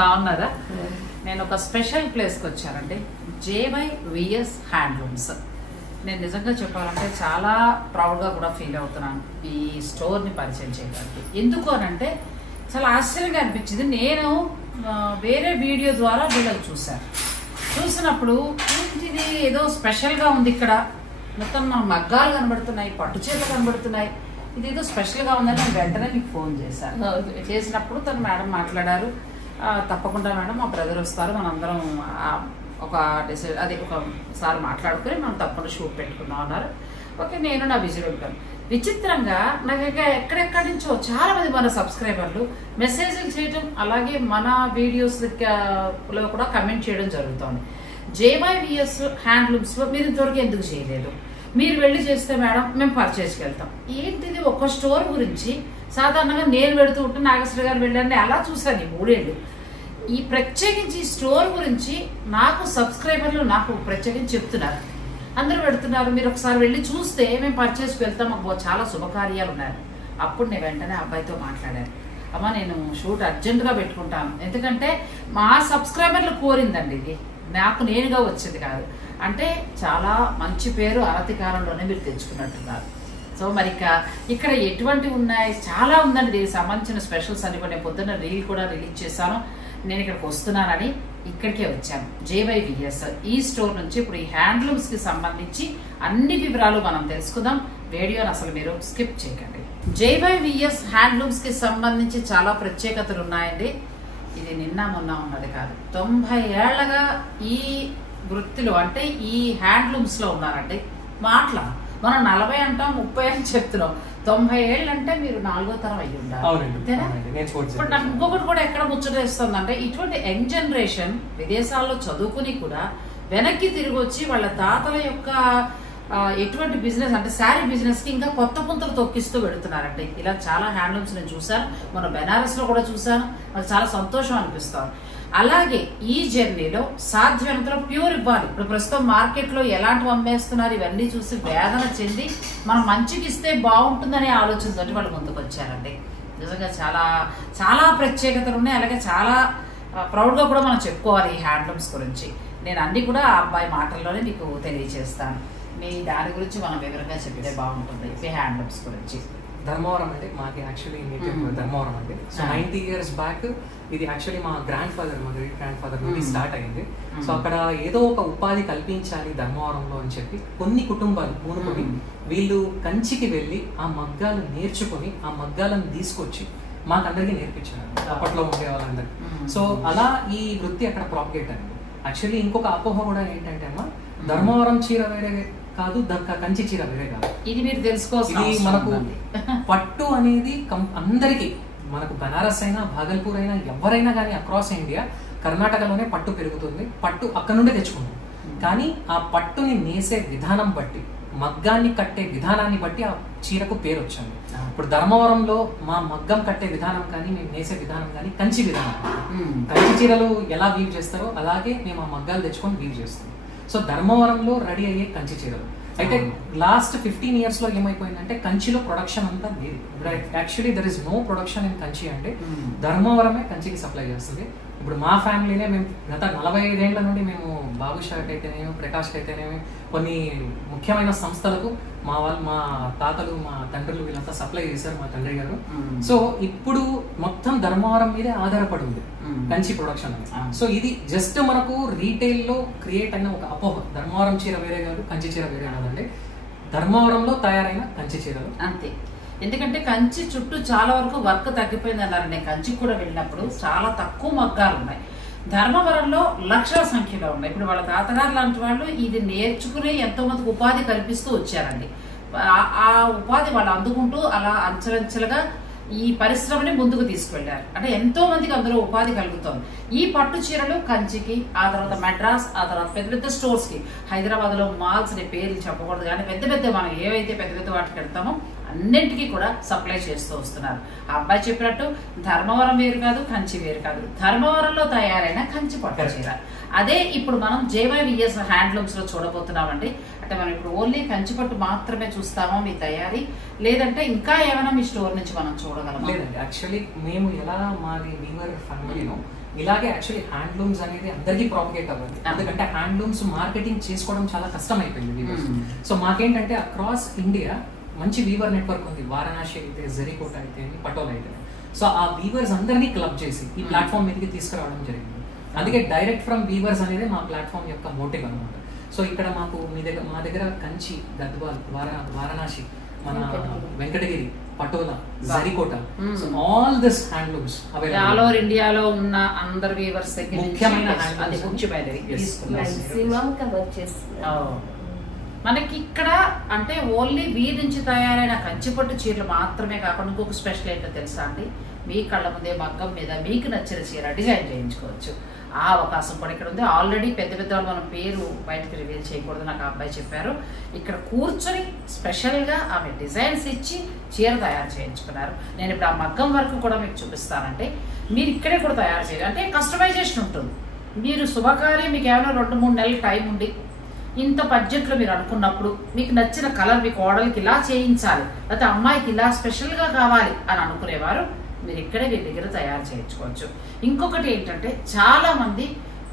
బాగున్నారా? నేను ఒక స్పెషల్ ప్లేస్కి వచ్చానండి, JYVS హ్యాండ్లూమ్స్. నేను నిజంగా చెప్పాలంటే చాలా ప్రౌడ్గా కూడా ఫీల్ అవుతున్నాను ఈ స్టోర్ని పరిచయం చేయడానికి. ఎందుకు అనంటే చాలా ఆశ్చర్యంగా అనిపించింది. నేను వేరే వీడియో ద్వారా వీళ్ళకి చూసినప్పుడు ఇది ఏదో స్పెషల్గా ఉంది, ఇక్కడ మొత్తం మన మగ్గాలు కనబడుతున్నాయి, పట్టు చీరలు కనబడుతున్నాయి, ఇది ఏదో స్పెషల్గా ఉందని నేను వెంటనే మీకు ఫోన్ చేశాను. చేసినప్పుడు తను మేడం మాట్లాడారు, తప్పకుండా మేడం మా బ్రదర్ వస్తారు, మనందరం ఒకసారి మాట్లాడుకుని మనం తప్పకుండా షూట్ పెట్టుకుందాం అన్నారు. ఓకే, నేను నా బిజీ ఉంటాను. విచిత్రంగా నాకు ఎక్కడెక్కడి నుంచో చాలా మంది మన సబ్స్క్రైబర్లు మెసేజ్లు చేయడం, అలాగే మన వీడియోస్లో కూడా కమెంట్ చేయడం జరుగుతుంది. JYVS హ్యాండ్లూమ్స్లో మీరు ఇంతవరకు ఎందుకు చేయలేదు, మీరు వెళ్ళి చేస్తే మేడం మేము పర్చేస్కి వెళ్తాం. ఏంటిది ఒక స్టోర్ గురించి సాధారణంగా నేను పెడుతూ ఉంటే నాగేశ్వర గారు వెళ్ళండి అలా చూసాను ఈ 3 ఏళ్ళు. ఈ ప్రత్యేకించి స్టోర్ గురించి నాకు సబ్స్క్రైబర్లు నాకు ప్రత్యేకించి చెప్తున్నారు, అందరూ పెడుతున్నారు, మీరు ఒకసారి వెళ్ళి చూస్తే మేము పర్చేస్కి వెళ్తాం, మాకు చాలా శుభకార్యాలు ఉన్నాయి. అప్పుడు నేను వెంటనే అబ్బాయితో మాట్లాడాను, అమ్మ నేను షూట్ అర్జెంటుగా పెట్టుకుంటాను, ఎందుకంటే మా సబ్స్క్రైబర్లు కోరిందండి, ఇది నాకు నేనుగా వచ్చేది కాదు. అంటే చాలా మంచి పేరు అనతి కాలంలోనే మీరు తెచ్చుకున్నట్టున్నారు. సో మరి ఇక్కడ ఎటువంటివి ఉన్నాయి, చాలా ఉందండి. దీనికి సంబంధించిన స్పెషల్స్ అన్ని కూడా నేను పొద్దున్న రీల్ కూడా రిలీజ్ చేశాను. నేను ఇక్కడికి వస్తున్నానని ఇక్కడికే వచ్చాను. JYVS ఈ స్టోర్ నుంచి ఇప్పుడు ఈ హ్యాండ్లూమ్స్ కి సంబంధించి అన్ని వివరాలు మనం తెలుసుకుందాం. వీడియోని అసలు మీరు స్కిప్ చేయకండి. JYVS హ్యాండ్లూమ్స్ కి సంబంధించి చాలా ప్రత్యేకతలు ఉన్నాయండి. ఇది నిన్న మొన్న ఉన్నది కాదు, 90 ఏళ్లగా ఈ వృత్తిలో అంటే ఈ హ్యాండ్లూమ్స్ లో ఉన్నారండి. మనం 40 అంటాం, 30 అని చెప్తున్నాం, 90 ఏళ్ళు అంటే మీరు 4వ తరం అయ్యి ఉండాలి. ఇప్పుడు నాకు ఇంకొకటి కూడా ఎక్కడ ముచ్చటేస్తుంది అంటే, ఇటువంటి యంగ్ జనరేషన్ విదేశాల్లో చదువుకుని కూడా వెనక్కి తిరిగి వచ్చి వాళ్ళ తాతల యొక్క ఎటువంటి బిజినెస్ అంటే శారీ బిజినెస్ కి ఇంకా కొత్త పుంతలు తొక్కిస్తూ పెడుతున్నారంటే. ఇలా చాలా హ్యాండ్లూమ్స్ నేను చూసాను, మన బెనారస్ లో కూడా చూసాను, నాకు చాలా సంతోషం అనిపిస్తాను. అలాగే ఈ జర్నీలో సాధ్యమైనంతలో ప్యూర్ ఇవ్వాలి. ఇప్పుడు ప్రస్తుతం మార్కెట్ లో ఎలాంటివి అమ్మేస్తున్నారు ఇవన్నీ చూసి వేదన చెంది మనం మంచికి ఇస్తే బాగుంటుందనే ఆలోచనతో వాళ్ళు ముందుకు వచ్చారండి. నిజంగా చాలా చాలా ప్రత్యేకతలు ఉన్నాయి. అలాగే చాలా ప్రౌడ్ గా కూడా మనం చెప్పుకోవాలి ఈ హ్యాండ్లూమ్స్ గురించి. నేను అన్ని కూడా ఆ అబ్బాయి మాటల్లోనే మీకు తెలియజేస్తాను. మీ దాని గురించి మనం వివరంగా చెప్తే బాగుంటుంది ఈ హ్యాండ్లూమ్స్ గురించి. ధర్మవరం అంటే మాకు యాక్చువల్లీ ధర్మవరం అండి. సో 90 years బ్యాక్ ఇది యాక్చువల్లీ మా గ్రాండ్ ఫాదర్ నుండి స్టార్ట్ అయింది. సో అక్కడ ఏదో ఒక ఉపాధి కల్పించాలి ధర్మవరంలో అని చెప్పి కొన్ని కుటుంబాలు పూనుకొని వీళ్ళు కంచికి వెళ్ళి ఆ మగ్గాలు నేర్చుకొని ఆ మగ్గాలను తీసుకొచ్చి మాకందరికీ నేర్పించారు అప్పట్లో ఉండే వాళ్ళందరికీ. సో అలా ఈ వృత్తి అక్కడ ప్రాపగేట్ అయింది. యాక్చువల్లీ ఇంకొక అపోహ కూడా ఏంటంటే అమ్మా, ధర్మవరం చీర వేరే కాదు, కంచి చీర వేరే కాదు. ఇది మీరు తెలుసుకోవాలి. ఇది మనకు పట్టు అనేది అందరికి, మనకు బనారస్ అయినా భాగల్పూర్ అయినా ఎవరైనా కానీ అక్రాస్ ఇండియా కర్ణాటకలోనే పట్టు పెరుగుతుంది. పట్టు అక్కడ నుండే తెచ్చుకుంటాం. కానీ ఆ పట్టుని నేసే విధానం బట్టి, మగ్గాన్ని కట్టే విధానాన్ని బట్టి ఆ చీరకు పేరు వచ్చింది. ఇప్పుడు ధర్మవరంలో మా మగ్గం కట్టే విధానం కానీ మేము నేసే విధానం కానీ కంచి విధానం. కంచి చీరలు ఎలా వీవ్ చేస్తారో అలాగే మేము ఆ మగ్గాలు తెచ్చుకొని వీవ్ చేస్తాం. సో ధర్మవరంలో రెడీ అయ్యే కంచి చీరలు. అయితే లాస్ట్ 15 years లో ఏమైపోయిందంటే కంచిలో ప్రొడక్షన్ అంతా లేదు. Actually there is no production in Kanchi. అంటే ధర్మవరమే కంచికి సప్లై చేస్తుంది. ఇప్పుడు మా ఫ్యామిలీనే మేము గత 45 ఏళ్ల నుండి మేము బాబు షాట్ అయితేనేమి, ప్రకాష్ అయితేనేమి, కొన్ని ముఖ్యమైన సంస్థలకు మా తాతలు మా తండ్రులు వీళ్ళంతా సప్లై చేశారు, మా తండ్రి గారు. సో ఇప్పుడు మొత్తం ధర్మవరం మీదే ఆధారపడి ఉంది కంచి ప్రొడక్షన్. సో ఇది జస్ట్ మనకు రీటైల్ లో క్రియేట్ అయిన ఒక అపోహ. ధర్మవరం చీర వేరే కాదు, కంచి చీర వేరే కాదండి. ధర్మవరంలో తయారైన కంచి చీరలు అంతే. ఎందుకంటే కంచి చుట్టూ చాలా వరకు వర్క్ తగ్గిపోయింది అన్నారు. నేను కంచికి కూడా వెళ్ళినప్పుడు చాలా తక్కువ మగ్గాలు ఉన్నాయి. ధర్మవరంలో లక్షల సంఖ్యలో ఉన్నాయి. ఇప్పుడు వాళ్ళ తాతగారు లాంటి వాళ్ళు ఇది నేర్చుకుని ఎంతో మందికి ఉపాధి కల్పిస్తూ వచ్చారండి. ఆ ఉపాధి వాళ్ళు అందుకుంటూ అలా అంచెలంచెలుగా ఈ పరిశ్రమని ముందుకు తీసుకువెళ్లారు. అంటే ఎంతో మందికి అందులో ఉపాధి కలుగుతోంది. ఈ పట్టు చీరలు కంచికి, ఆ తర్వాత మెడ్రాస్, ఆ తర్వాత పెద్ద పెద్ద స్టోర్స్ కి, హైదరాబాద్ లో మాల్స్ అనే పేర్లు చెప్పకూడదు కానీ పెద్ద పెద్ద మనం ఏవైతే పెద్ద పెద్ద వాటికి వెళ్తామో అన్నింటికి కూడా సప్లై చేస్తూ వస్తున్నారు. ఆ అబ్బాయి చెప్పినట్టు ధర్మవరం వేరు కాదు, కంచి వేరు కాదు, ధర్మవరంలో తయారైన కంచి పట్టు చీర. అదే ఇప్పుడు మనం JYVS హ్యాండ్లూమ్స్ లో చూడబోతున్నామండి. అంటే అయితే మనం ఇప్పుడు ఓన్లీ కంచిపట్టు మాత్రమే చూస్తామా మీ తయారీ, లేదంటే ఇంకా ఏమైనా మీ స్టోర్ నుంచి మనం చూడగలమా? లేదండి, యాక్చువల్లీ మేము ఎలా మాది వీవర్ ఫ్యామిలీలో ఇలాగే యాక్చువల్లీ హ్యాండ్లూమ్స్ అనేది అందరికీ ప్రాపగేట్ అవ్వాలి. ఎందుకంటే హ్యాండ్లూమ్స్ మార్కెటింగ్ చేసుకోవడం చాలా కష్టం అయిపోయింది. సో మాకేంటంటే అక్రాస్ ఇండియా మంచి వీవర్ నెట్వర్క్ ఉంది. వారణాసి అయితే, జరీకోట అయితే, పటోలా అయితే. సో ఆ వీవర్స్ అందరినీ క్లబ్ చేసి ఈ ప్లాట్ఫామ్ మీదకి తీసుకురావడం జరిగింది. అందుకే డైరెక్ట్ ఫ్రమ్ వీవర్స్ అనేది మా ప్లాట్ఫామ్ యొక్క మోటివ్ అనమాట. సో ఇక్కడ మా దగ్గర కంచి, గద్వాల్, వారణాసి, మన Venkatagiri, patola, zari kota, so all this handlooms all over ఇండియాలో ఉన్న అందరు వీవర్స్ దగ్గర ముఖ్యమైన మనకి ఇక్కడ అంటే ఓన్లీ వీరి నుంచి తయారైన కంచిపట్టు చీరలు మాత్రమే కాకుండా ఇంకొక స్పెషల్ ఏంటో తెలుసా అండి, మీ కళ్ళ ముందే మగ్గం మీద మీకు నచ్చిన చీర డిజైన్ చేయించుకోవచ్చు. ఆ అవకాశం కూడా ఇక్కడ ఉంది. ఆల్రెడీ పెద్ద పెద్ద వాళ్ళు మన పేరు బయటకు రివీల్ చేయకూడదు, నాకు అబ్బాయి చెప్పారు. ఇక్కడ కూర్చొని స్పెషల్గా ఆమె డిజైన్స్ ఇచ్చి చీర తయారు చేయించుకున్నారు. నేను ఇప్పుడు ఆ మగ్గం వరకు కూడా మీకు చూపిస్తానంటే మీరు ఇక్కడే కూడా తయారు చేయాలి. అంటే కస్టమైజేషన్ ఉంటుంది. మీరు శుభకార్యం మీకు ఏమైనా 2-3 నెలలు టైం ఉండి ఇంత బడ్జెట్లో మీరు అనుకున్నప్పుడు మీకు నచ్చిన కలర్ మీ కోడలికి ఇలా చేయించాలి, లేకపోతే అమ్మాయికి ఇలా స్పెషల్గా కావాలి అని అనుకునేవారు మీరు ఇక్కడే మీ దగ్గర తయారు చేయించుకోవచ్చు. ఇంకొకటి ఏంటంటే చాలా మంది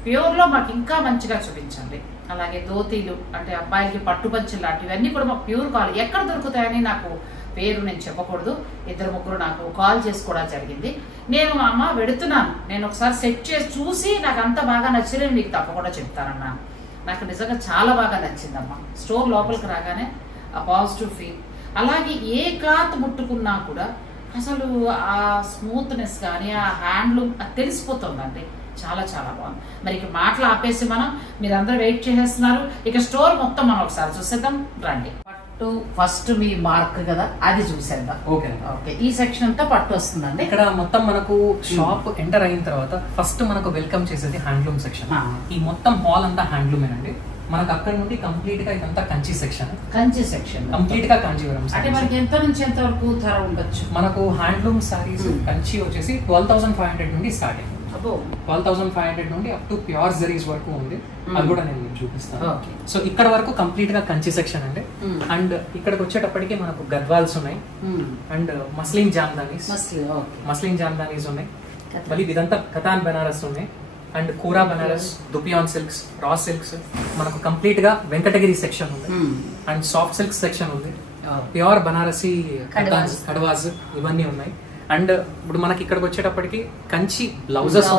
ప్యూర్లో మాకు ఇంకా మంచిగా చూపించండి, అలాగే ధోతీలు అంటే అబ్బాయిలకి పట్టుపంచులు లాంటివన్నీ కూడా మాకు ప్యూర్ కావాలి. ఎక్కడ దొరుకుతాయని నాకు పేరు నేను చెప్పకూడదు, 2-3 నాకు కాల్ చేసి కూడా జరిగింది. నేను అమ్మ వెడుతున్నాను, నేను ఒకసారి సెట్ చేసి చూసి నాకు అంత బాగా నచ్చి నేను మీకు తప్పకుండా చెప్తానన్నా. నాకు నిజంగా చాలా బాగా నచ్చిందమ్మా. స్టోర్ లోపలికి రాగానే ఆ పాజిటివ్ ఫీల్, అలాగే ఏ క్లాత్ ముట్టుకున్నా కూడా అసలు ఆ స్మూత్నెస్ కానీ ఆ హ్యాండ్లూమ్ అది తెలిసిపోతుందండి. చాలా చాలా బాగుంది. మరి ఇక మాటలు ఆపేసి మీరందరూ వెయిట్ చేసేస్తున్నారు. ఇక స్టోర్ మొత్తం మనం ఒకసారి చూసేద్దాం రండి. పట్టు ఫస్ట్ మీ మార్క్ కదా, అది చూసేద్దాం. ఓకే, ఈ సెక్షన్ అంతా పట్టు వస్తుందండి. ఇక్కడ మొత్తం మనకు షాప్ ఎంటర్ అయిన తర్వాత ఫస్ట్ మనకు వెల్కమ్ చేసేది హ్యాండ్లూమ్ సెక్షన్. ఈ మొత్తం హాల్ అంతా హ్యాండ్లూమేనండి. మనకు అక్కడ నుండి కంప్లీట్ గా ఇదంతా కంచి సెక్షన్. కంప్లీట్ గా కాంచీవరం. అంటే మనకి ఎంత నుంచి ఎంత వరకు ధర ఉండొచ్చు? మనకు హ్యాండ్లూమ్ సారీస్ కంచి వచ్చేసి 12,500 నుండి స్టార్ట్ అయింది. 12,500 నుండి అప్ టు ప్యూర్ జరీస్ వరకు ఉంది. అది కూడా నేను చూపిస్తాను. సో ఇక్కడ వరకు కంప్లీట్ గా కంచి సెక్షన్ అండి. అండ్ ఇక్కడికి వచ్చేటప్పటికి మనకు గద్వాల్స్ ఉన్నాయి, అండ్ మస్లిన్ జామ్దానీస్ ఉన్నాయి. మళ్ళీ ఇదంతా కతాన్ బెనారస్ ఉన్నాయి, అండ్ కూరా బనారస్, దుపియాన్ సిల్క్స్, రా సిల్క్స్. మనకు కంప్లీట్ గా వెంకటగిరి సెక్షన్ ఉంది, అండ్ సాఫ్ట్ సిల్క్స్ సెక్షన్ ఉంది, ప్యూర్ బనారసి కడవాస్ ఇవన్నీ ఉన్నాయి. అండ్ ఇప్పుడు మనకి ఇక్కడికి వచ్చేటప్పటికి కంచి బ్లౌజెస్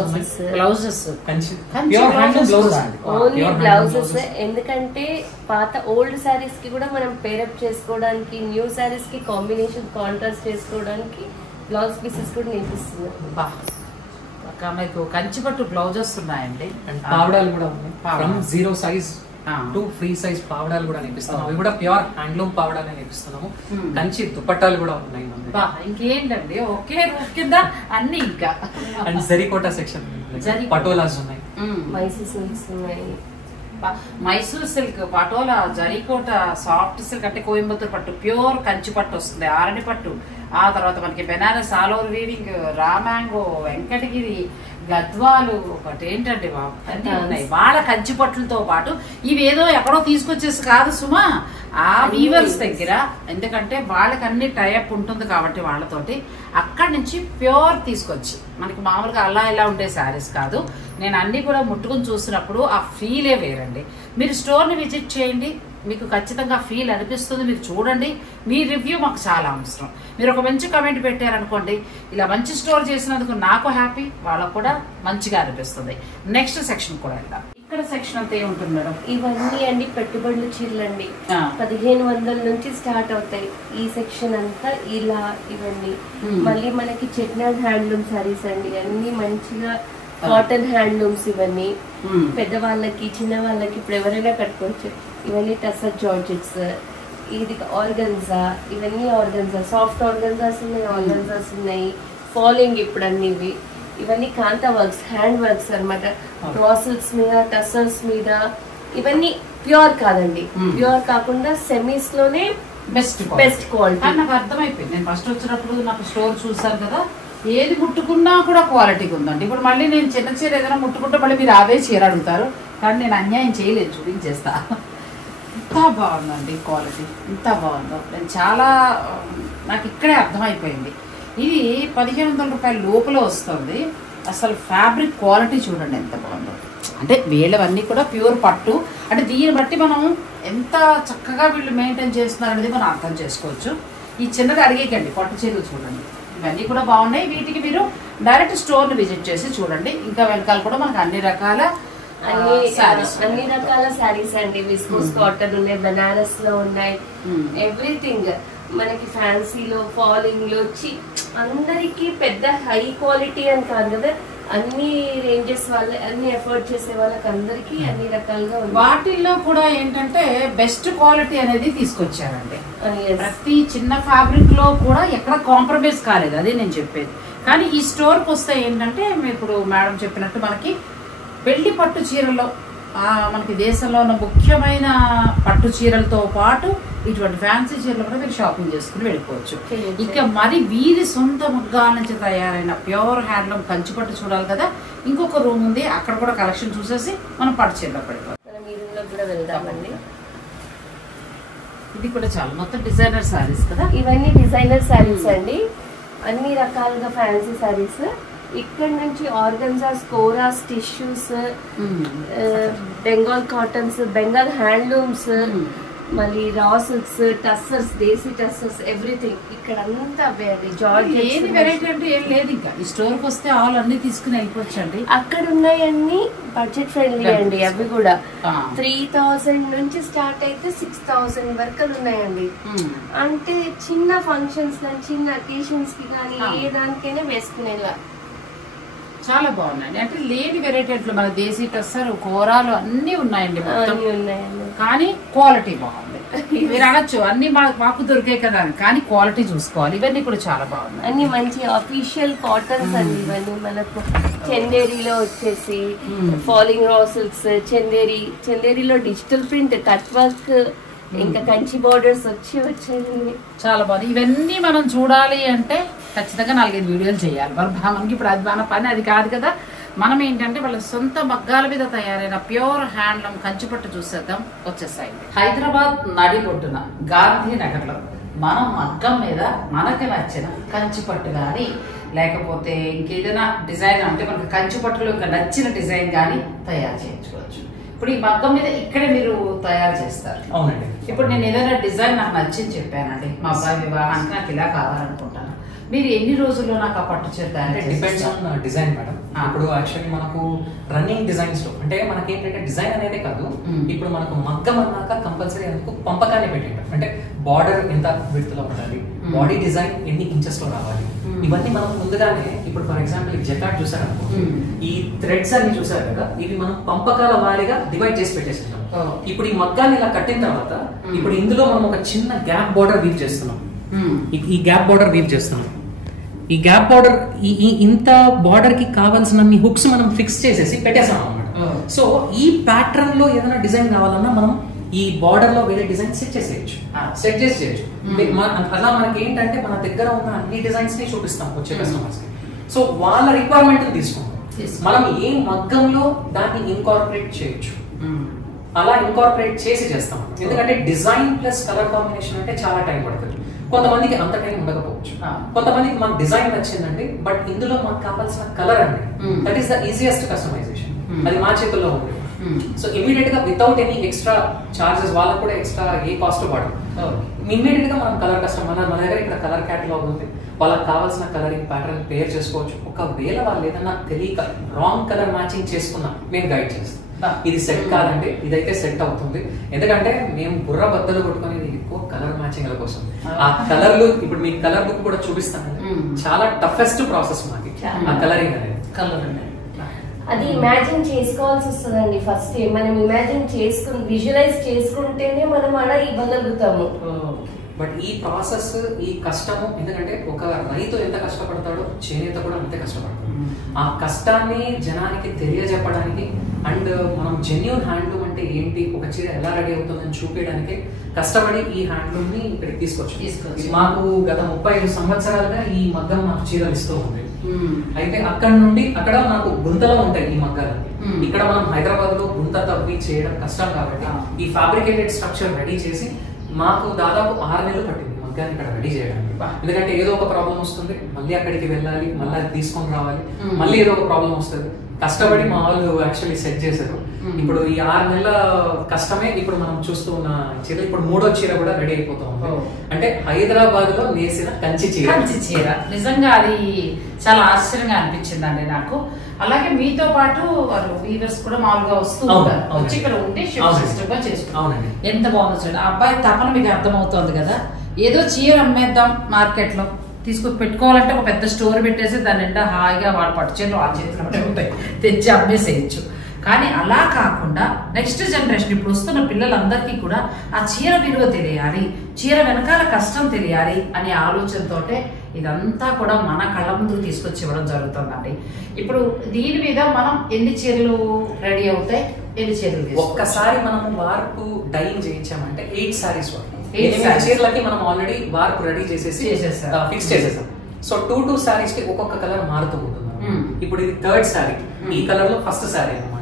ఎందుకంటే పాత ఓల్డ్ సారీస్ కి కూడా మనం పేరప్ చేసుకోవడానికి, న్యూ సారీస్ కి కాంబినేషన్ కాంట్రాస్ట్ చేసుకోవడానికి బ్లౌజ్ పీసెస్ కూడా నేర్పిస్తున్నాం. మీకు కంచిపట్టు బ్లౌజెస్ ఉన్నాయండి, అండ్ పావడాలు కూడా ఉన్నాయి. From 0 size to free size పావడాలు కూడా నేర్పిస్తున్నాము. అవి కూడా ప్యూర్ హ్యాండ్లూమ్ పావడాలే నేర్పిస్తున్నాము. కంచి దుపట్టాలు కూడా ఉన్నాయి. ఇంకేంటండి ఒకే రూఫ్ కింద అన్ని. ఇంకా అండ్ జరీకోట సెక్షన్, పటోలాస్ ఉన్నాయి, Mysore silk, patola, zari kota, soft silk అంటే కోయంబత్తూర్ పట్టు, ప్యూర్ కంచి పట్టు వస్తుంది, ఆరణి పట్టు. ఆ తర్వాత మనకి బెనారస్ ఆల్ ఓవర్ వీవింగ్, రామాంగో, వెంకటగిరి, గద్వాలు, ఒకటి ఏంటండి బాబు అన్ని ఉన్నాయి. వాళ్ళ కంచి పట్టులతో పాటు ఇవి ఏదో ఎక్కడో తీసుకొచ్చేసి కాదు సుమా, ఆ వీవర్స్ దగ్గర, ఎందుకంటే వాళ్ళకి అన్ని టైఅప్ ఉంటుంది కాబట్టి వాళ్ళతోటి అక్కడి నుంచి ప్యూర్ తీసుకొచ్చి మనకి మామూలుగా అలా ఇలా ఉండే శారీస్ కాదు. నేను అన్ని కూడా ముట్టుకుని చూసినప్పుడు ఆ ఫీలే వేరండి. మీరు స్టోర్ని విజిట్ చేయండి, మీకు ఖచ్చితంగా ఫీల్ అనిపిస్తుంది. మీరు చూడండి, మీ రివ్యూ మాకు చాలా అవసరం. మీరు ఒక మంచి కమెంట్ పెట్టారనుకోండి, ఇలా మంచి స్టోర్ చేసినందుకు నాకు హ్యాపీ, వాళ్ళకు కూడా మంచిగా అనిపిస్తుంది. నెక్స్ట్ సెక్షన్ కూడా వెళ్దాం. ఇక్కడ సెక్షన్ అంతా ఏముంటుంది మేడం? ఇవన్నీ అండి పెట్టుబడులు చీరలు అండి. 1500 నుంచి స్టార్ట్ అవుతాయి. ఈ సెక్షన్ అంతా ఇలా ఇవన్నీ. మళ్ళీ మనకి చెట్నాడ్ హ్యాండ్లూమ్ సారీస్ అండి, అన్ని మంచిగా కాటన్ హ్యాండ్లూమ్స్. ఇవన్నీ పెద్దవాళ్ళకి, చిన్న వాళ్ళకి ఇప్పుడు ఎవరైనా కట్టుకోవచ్చు. ఇవన్నీ టసర్ జార్జెట్స్, ఇది ఆర్గన్జా, ఇవన్నీ ఆర్గన్జా, సాఫ్ట్ ఆర్గన్జాస్ ఉన్నాయి, ఆర్గన్జాస్ ఉన్నాయి, ఫాలోయింగ్ ఇప్పుడు అన్ని ఇవన్నీ కాంతా వర్క్స్, హ్యాండ్ వర్క్స్ అనమాట. బ్రాసిల్స్ మీద, టసర్స్ మీద. ఇవన్నీ ప్యూర్ కాదండి, ప్యూర్ కాకుండా సెమీస్ లోనే బెస్ట్ క్వాలిటీ. నాకు అర్థమైపోయింది. నేను ఫస్ట్ వచ్చినప్పుడు నాకు స్టోర్ చూసాను కదా, ఏది ముట్టుకున్నా కూడా క్వాలిటీగా ఉందండి. ఇప్పుడు మళ్ళీ నేను చిన్న చీర ఏదైనా ముట్టుకుంటే మళ్ళీ మీరు అవే చీర అడుగుతారు, కానీ నేను అన్యాయం చేయలేదు, చూపించేస్తా. ఎంత బాగుందండి క్వాలిటీ, ఎంత బాగుందో. నేను చాలా నాకు ఇక్కడే అర్థమైపోయింది. ఇది 1500 రూపాయల లోపల వస్తుంది. అసలు ఫ్యాబ్రిక్ క్వాలిటీ చూడండి ఎంత బాగుందో. అంటే వీళ్ళవన్నీ కూడా ప్యూర్ పట్టు. అంటే దీన్ని బట్టి మనం ఎంత చక్కగా వీళ్ళు మెయింటైన్ చేస్తున్నారు అనేది మనం అర్థం చేసుకోవచ్చు. ఈ చిన్నది అడిగేకండి, పట్టు చీరలు చూడండి, ఇవన్నీ కూడా బాగున్నాయి. వీటికి మీరు డైరెక్ట్ స్టోర్ని విజిట్ చేసి చూడండి. ఇంకా వెనకాల కూడా మనకు అన్ని రకాల శారీస్ అండి. విస్కోస్ కాటన్ ఉన్నాయి, బనారస్ లో ఉన్నాయి, ఎవ్రీథింగ్ మనకి ఫ్యాన్సీలో, ఫాలింగ్ లో అందరికి పెద్ద హై క్వాలిటీ అని కాదు కదా, అన్ని రేంజెస్ వాళ్ళ, అన్ని ఎఫర్ట్ చేసే వాళ్ళకి అందరికి అన్ని రకాలుగా ఉంది. వాటిల్లో కూడా ఏంటంటే బెస్ట్ క్వాలిటీ అనేది తీసుకొచ్చారండి. ప్రతి చిన్న ఫ్యాబ్రిక్ లో కూడా ఎక్కడ కాంప్రమైజ్ కాలేదు, అది నేను చెప్పేది. కానీ ఈ స్టోర్కి వస్తే ఏంటంటే ఇప్పుడు మేడం చెప్పినట్టు మనకి పెళ్లి పట్టు చీరల్లో మనకి దేశంలో ఉన్న ముఖ్యమైన పట్టు చీరలతో పాటు ఇటువంటి ఫ్యాన్సీ చీరలు కూడా మీరు షాపింగ్ చేసుకుని వెళ్ళిపోవచ్చు. ఇక మరి వీరి సొంత మగ్గాల నుంచి తయారైన ప్యూర్ హ్యాండ్లూమ్ కంచి పట్టు చూడాలి కదా. ఇంకొక రూమ్ ఉంది, అక్కడ కూడా కలెక్షన్ చూసేసి మనం పట్టు చీరలో పడిపోతాం. ఇది కూడా చాలా మొత్తం డిజైనర్ శారీస్ కదా. ఇవన్నీ డిజైనర్ శారీస్ అండి, అన్ని రకాలుగా ఫ్యాన్సీ శారీస్. ఇక్కడ నుంచి organzas, koras, tissues, Bengal cottons, Bengal handlooms, మళ్ళీ raw silks, tussars, desi tussars, everything ఇక్కడ అంతా అవే. జార్జ్ ఏది వెరైటీ అంటే ఏం లేదు. ఇంకా ఈ స్టోర్ కి వస్తే ఆల్ అన్ని తీసుకుని వెళ్ళిపోవచ్చండి. అక్కడ ఉన్నాయన్నీ బడ్జెట్ ఫ్రెండ్లీ అండి. అవి కూడా 3000 నుంచి స్టార్ట్ అయితే 6000 వరకు ఉన్నాయండి. అంటే చిన్న ఫంక్షన్స్ కానీ, చిన్న అకేషన్స్ కి కానీ, ఏ దానికైనా వేసుకునేలా చాలా బాగున్నాయండి. అంటే లేని వెరైటీ అట్లు మన దేశీ టస్సర్, కూరాలు అన్ని ఉన్నాయండి మొత్తం. కానీ క్వాలిటీ బాగుంది. మీరు అనొచ్చు అన్ని మాకు దొరికాయి కదా అని, కానీ క్వాలిటీ చూసుకోవాలి. ఇవన్నీ కూడా చాలా బాగున్నాయి. అన్ని మంచి అఫీషియల్ కాటన్స్ అండి. ఇవన్నీ మనకు చందేరీలో వచ్చేసి ఫాలింగ్ రా సిల్క్స్, చందేరీలో డిజిటల్ ప్రింట్, కట్ వర్క్, ఇంకా కంచి బోర్డర్స్ వచ్చాయండి. చాలా బాగుంది. ఇవన్నీ మనం చూడాలి అంటే ఖచ్చితంగా 4-5 వీడియోలు చేయాలి. మనకి ఇప్పుడు అది మన పని అది కాదు కదా. మనం ఏంటంటే వాళ్ళ సొంత మగ్గాల మీద తయారైన ప్యూర్ హ్యాండ్లూమ్ కంచిపట్టు చూసేద్దాం. వచ్చేసాయండి. హైదరాబాద్ నడిబొడ్డున గాంధీనగర్ లో మనం మగ్గం మీద మనకి నచ్చిన కంచిపట్టు కానీ, లేకపోతే ఇంకేదైనా డిజైన్ అంటే మనకి కంచిపట్టులో నచ్చిన డిజైన్ కానీ తయారు చేయించుకోవచ్చు. ఇప్పుడు ఈ మగ్గం మీద ఇక్కడే మీరు తయారు చేస్తారు. అవునండి. ఇప్పుడు నేను ఏదైనా డిజైన్ నాకు నచ్చింది చెప్పానండి, మా అబ్బాయి వివాహానికి నాకు ఇలా కావాలనుకుంటాను, మీరు ఎన్ని రోజుల్లో నాకు ఆ పట్టు చీర డిపెండ్స్ ఆన్ డిజైన్ మేడం. ఇప్పుడు యాక్చువల్లీ మనకు రన్నింగ్ డిజైన్స్ లో అంటే మనకి ఏంటంటే డిజైన్ అనేది కాదు, ఇప్పుడు మనకు మగ్గం అన్నాక కంపల్సరీ అందుకు పంపకాన్ని పెట్టింటాం. అంటే బార్డర్ ఎంత విడ్త్ లో ఉండాలి, బాడీ డిజైన్ ఎన్ని ఇంచెస్ లో రావాలి, ఇవన్నీ మనం ముందుగానే. ఇప్పుడు ఫర్ ఎగ్జాంపుల్ ఈ జకాట్ చూసారనుకో, ఈ థ్రెడ్స్ అన్ని చూసారు కదా, ఇవి మనం పంపకాల వారీగా డివైడ్ చేసి పెట్టేస్తున్నాం. ఇప్పుడు ఈ మగ్గాన్ని ఇలా కట్టిన తర్వాత ఇప్పుడు ఇందులో మనం ఒక చిన్న గ్యాప్ బార్డర్ వీవ్ చేస్తున్నాం. ఈ గ్యాప్ బార్డర్ వీవ్ చేస్తున్నాం. ఈ గ్యాప్ బార్డర్ ఇంత బార్డర్ కి కావాల్సిన హుక్స్ మనం ఫిక్స్ చేసేసి పెట్టేసాం అన్నమాట. సో ఈ ప్యాటర్న్ లో ఏదైనా డిజైన్ కావాలన్నా మనం ఈ బార్డర్ లో వేరే డిజైన్ సెట్ చేసేయచ్చు, సెట్ చేసి చేయొచ్చు. అలా మనకి ఏంటంటే మన దగ్గర ఉన్న అన్ని డిజైన్స్ ని చూపిస్తాం వచ్చే కస్టమర్స్ కి. సో వాళ్ళ రిక్వైర్మెంట్ తీసుకుంటాం, మనం ఏ మగ్గంలో దాన్ని ఇన్కార్పొరేట్ చేయొచ్చు, అలా ఇన్కార్పొరేట్ చేసి చేస్తాం. ఎందుకంటే డిజైన్ ప్లస్ కలర్ కాంబినేషన్ అంటే చాలా టైం పడుతుంది. కొంతమందికి అంత టైం ఉండకపోవచ్చు, కొంతమందికి మనకు డిజైన్ నచ్చిందండి బట్ ఇందులో మనకు కావాల్సిన కలర్ అండి, that is the easiest customisation, అది మా చేతుల్లో ఉంది. సో ఇమీడియట్ గా వితౌట్ ఎనీ ఎక్స్ట్రా చార్జెస్, వాళ్ళకు కూడా ఎక్స్ట్రా ఏ కాస్ట్ పడదు. ఇమీడియట్ గా మనం కలర్ కస్టమ్ మన దగ్గర ఇక్కడ కలర్ క్యాటలాగ్ ఉంది, వాళ్ళకి కావాల్సిన కలరింగ్ ప్యాటర్న్ పేర్ చేసుకోవచ్చు. ఒకవేళ వాళ్ళు ఏదన్నా తెలియక రాంగ్ కలర్ మ్యాచింగ్ చేసుకున్నా మేము గైడ్ చేస్తాం. ఇది సెట్ కాదండి, ఇదైతే సెట్ అవుతుంది. ఎందుకంటే మేము బుర్ర బద్దలు కొట్టుకునేది ఎక్కువ కలర్ మ్యాచింగ్ కోసం. ఆ కలర్లు ఇప్పుడు మీకు కలర్ బుక్ కూడా చూపిస్తాను, చాలా టఫెస్ట్ ప్రాసెస్ మాకి ఆ కలరింగ్ అనేది. కలర్ అనేది అది ఇమాజిన్ చేసుకోవాల్సి వస్తుందండి. ఫస్ట్ మనం ఇమాజిన్ చేసుకుని విజువలైజ్ చేసుకుంటేనే మనం అలా ఇవ్వగలుగుతాము. బట్ ఈ ప్రాసెస్, ఈ కష్టము, ఎందుకంటే ఒక రైతు ఎంత కష్టపడతాడో చేనేత కూడా అంతే కష్టపడతాడు. ఆ కష్టాన్ని జనానికి తెలియజెప్పడానికి అండ్ మనం జెన్యూన్ హ్యాండ్లూమ్ అంటే ఏంటి, ఒక చీర ఎలా రెడీ అవుతుందని చూపించడానికి కష్టపడి ఈ హ్యాండ్లూమ్ ని ఇక్కడికి తీసుకొచ్చు. మాకు గత 35 సంవత్సరాలుగా ఈ మగ్గం మాకు చీరలు ఇస్తూ ఉంది. అయితే అక్కడ నుండి అక్కడ మనకు గుంతలో ఉంటాయి ఈ మగ్గాలు. ఇక్కడ మనం హైదరాబాద్ లో గుంత తవ్వి చేయడం కష్టం కాబట్టి ఈ ఫ్యాబ్రికేటెడ్ స్ట్రక్చర్ రెడీ చేసి మాకు దాదాపు 6 నెలలు పట్టింది మగ్గాన్ని ఇక్కడ రెడీ చేయడానికి. ఎందుకంటే ఏదో ఒక ప్రాబ్లం వస్తుంది, మళ్ళీ అక్కడికి వెళ్ళాలి, మళ్ళీ అది తీసుకొని రావాలి, మళ్ళీ ఏదో ఒక ప్రాబ్లం వస్తుంది. కష్టపడి మా వాళ్ళు యాక్చువల్లీ సెట్ చేశారు. ఇప్పుడు ఈ 6 నెలల కష్టమే ఇప్పుడు మనం చూస్తూ ఉన్న చీర. ఇప్పుడు 3వ చీర కూడా రెడీ అయిపోతా ఉంది. అంటే హైదరాబాద్ లో నేసిన కంచి చీర. నిజంగా అది చాలా ఆశ్చర్యంగా అనిపించిందండి నాకు. అలాగే మీతో పాటు వారు వీవర్స్ కూడా మామూలుగా వస్తూ ఉంటారు, వచ్చి ఇక్కడ ఉండి సిస్టమ్ గా చేసుకుంటారు. ఎంత బాగుంది చూడండి. ఆ అబ్బాయి తపన మీకు అర్థమవుతోంది కదా. ఏదో చీర అమ్మేద్దాం మార్కెట్ లో తీసుకొని పెట్టుకోవాలంటే ఒక పెద్ద స్టోర్ పెట్టేసి దాని నిండా హాయిగా వాళ్ళ పట్టు చీరలు వాళ్ళ చేతిలో ఉంటాయి, తెచ్చి అమ్మేసేయచ్చు. కానీ అలా కాకుండా నెక్స్ట్ జనరేషన్ ఇప్పుడు వస్తున్న పిల్లలందరికీ కూడా ఆ చీర విలువ తెలియాలి, చీర వెనకాల కష్టం తెలియాలి అనే ఆలోచనతోటే ఇదంతా కూడా మన కళ్ళ ముందుకు తీసుకొచ్చి ఇవ్వడం జరుగుతుందండి. ఇప్పుడు దీని మీద మనం ఎన్ని చీరలు రెడీ అవుతాయి, ఎన్ని చీరలు ఒక్కసారి మనం వార్పు డైయింగ్ చేయించామంటే 8 సారీస్ చీరలకి మనం ఆల్రెడీ వార్పు రెడీ చేసేసి ఫిక్స్ చేసేసాం. సో 2 సారీస్ కి ఒక్కొక్క కలర్ మారుతూ ఉంటుంది. ఇప్పుడు ఇది 3rd సారీ, ఈ కలర్ లో ఫస్ట్ సారీ అనమాట.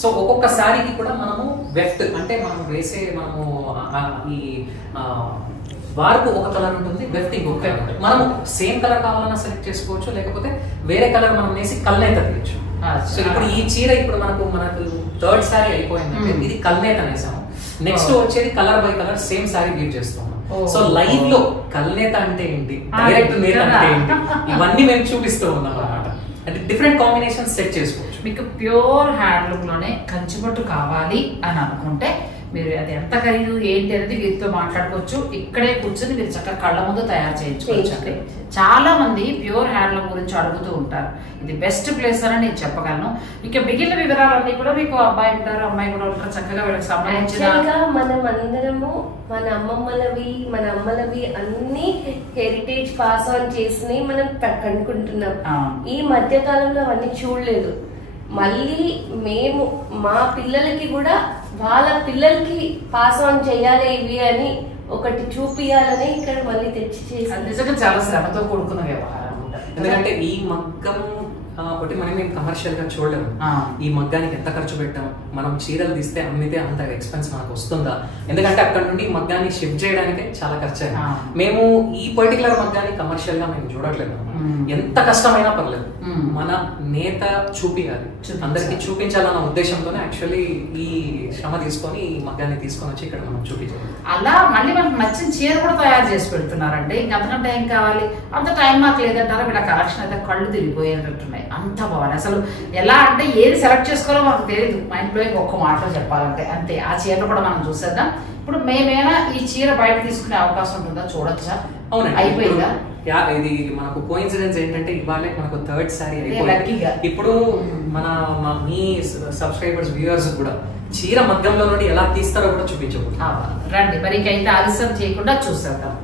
సో ఒక్కొక్క సారీకి కూడా మనము వెఫ్ట్ అంటే మనం వేసే మనము ఈ వార్పు ఒక కలర్ ఉంటుంది, వెఫ్ట్ ఇంకొక కలర్ ఉంటుంది. మనం సేమ్ కలర్ కావాలన్నా సెలెక్ట్ చేసుకోవచ్చు, లేకపోతే వేరే కలర్ మనం వేసి కల్నేత తీయచ్చు. సో ఇప్పుడు ఈ చీర ఇప్పుడు మనకు 3rd సారీ అయిపోయిందంటే ఇది కల్నేత అనేసాము. నెక్స్ట్ వచ్చేది colour by colour same sari weave చేస్తున్నాం. సో లైవ్ లో కల్నేత అంటే ఏంటి, డైరెక్ట్ నేత అంటే ఏంటి, ఇవన్నీ మేము చూపిస్తూ ఉన్నాం అన్నమాట. అంటే డిఫరెంట్ కాంబినేషన్ సెట్ చేసుకోవచ్చు. మీకు ప్యూర్ హ్యాండ్లూమ్ లోనే కంచిపట్టు కావాలి అని అనుకుంటే మీరు అది ఎంత ఖరీదు ఏంటి అనేది వీరితో మాట్లాడుకోవచ్చు. ఇక్కడే కూర్చొని మీరు చక్కగా కళ్ళ ముందు తయారు చేయించుకోవచ్చు. చాలా మంది ప్యూర్ హ్యాండ్లూమ్ గురించి అడుగుతూ ఉంటారు, ఇది బెస్ట్ ప్లేస్ అని నేను చెప్పగలను. ఇంకా మిగిలిన వివరాలన్నీ కూడా మీకు అబ్బాయి ఉంటారు, అమ్మాయి కూడా ఉంటారు, చక్కగా వీళ్ళకి సంబంధించిన మనం అందరము మన అమ్మలవి అన్ని హెరిటేజ్ పాస్ ఆన్ చేసి మనం కనుక్కుంటున్నాం. ఈ మధ్య కాలంలో అవన్నీ చూడలేదు. మళ్ళీ మేము మా పిల్లలకి కూడా వాళ్ళ పిల్లలకి పాస్ ఆన్ చేయాలి ఇవి అని ఒకటి చూపియాలని ఇక్కడ మళ్ళీ తెచ్చి చేసి నిజంగా చాలా శ్రమతో కూడుకున్న వ్యవహారం. ఎందుకంటే ఈ మగ్గం ఒకటి మనం కమర్షియల్ గా చూడలేము. ఈ మగ్గానికి ఎంత ఖర్చు పెట్టాం, మనం చీరలు తీస్తే అమ్మితే అంత ఎక్స్పెన్స్ మనకు వస్తుందా, ఎందుకంటే అక్కడ నుండి మగ్గాన్ని షిఫ్ట్ చేయడానికే చాలా ఖర్చు అయింది. మేము ఈ పర్టికులర్ మగ్గాన్ని కమర్షియల్ గా మేము చూడట్లేదు. ఎంత కష్టమైనా పర్లేదు, మన నేత చూపించాలి, అందరికి చూపించాలన్న ఉద్దేశంతోనే యాక్చువల్లీ ఈ శ్రమ తీసుకొని ఈ మగ్గాన్ని తీసుకొని వచ్చి ఇక్కడ మనం చూపించాలి. అలా మళ్ళీ మనకు నచ్చిన చీర కూడా తయారు చేసి పెడుతున్నారండి. ఇంకంతకంటే ఏం కావాలి, అంత టైం మాకు లేదంటారా. వీళ్ళ కలెక్షన్ అయితే కళ్ళు తిరిగిపోయేటట్టున్నాయి, అంత బాగుంది. అసలు ఎలా అంటే ఏది సెలెక్ట్ చేసుకోవాలో మనకు తెలియదు, మైండ్ బ్లోయింగ్ ఒక్క మాటలో చెప్పాలంటే అంతే. ఆ చీరలు కూడా మనం చూసేద్దాం. ఇప్పుడు మేమేనా ఈ చీర బయట తీసుకునే అవకాశం ఉంటుందా, చూడొచ్చా? అవునండి, అయిపోయిందా? ఇది మనకు కోఇన్సిడెన్స్ ఏంటంటే ఇవాళ మనకు 3rd సారీ అయిపోయింది. ఇప్పుడు మీ సబ్స్క్రైబర్స్ వ్యూవర్స్ కూడా చీర మగ్గంలో నుండి ఎలా తీస్తారో కూడా చూపించబోతుంది. రండి మరి ఇంకైతే ఆలస్యం చేయకుండా చూసేద్దాం.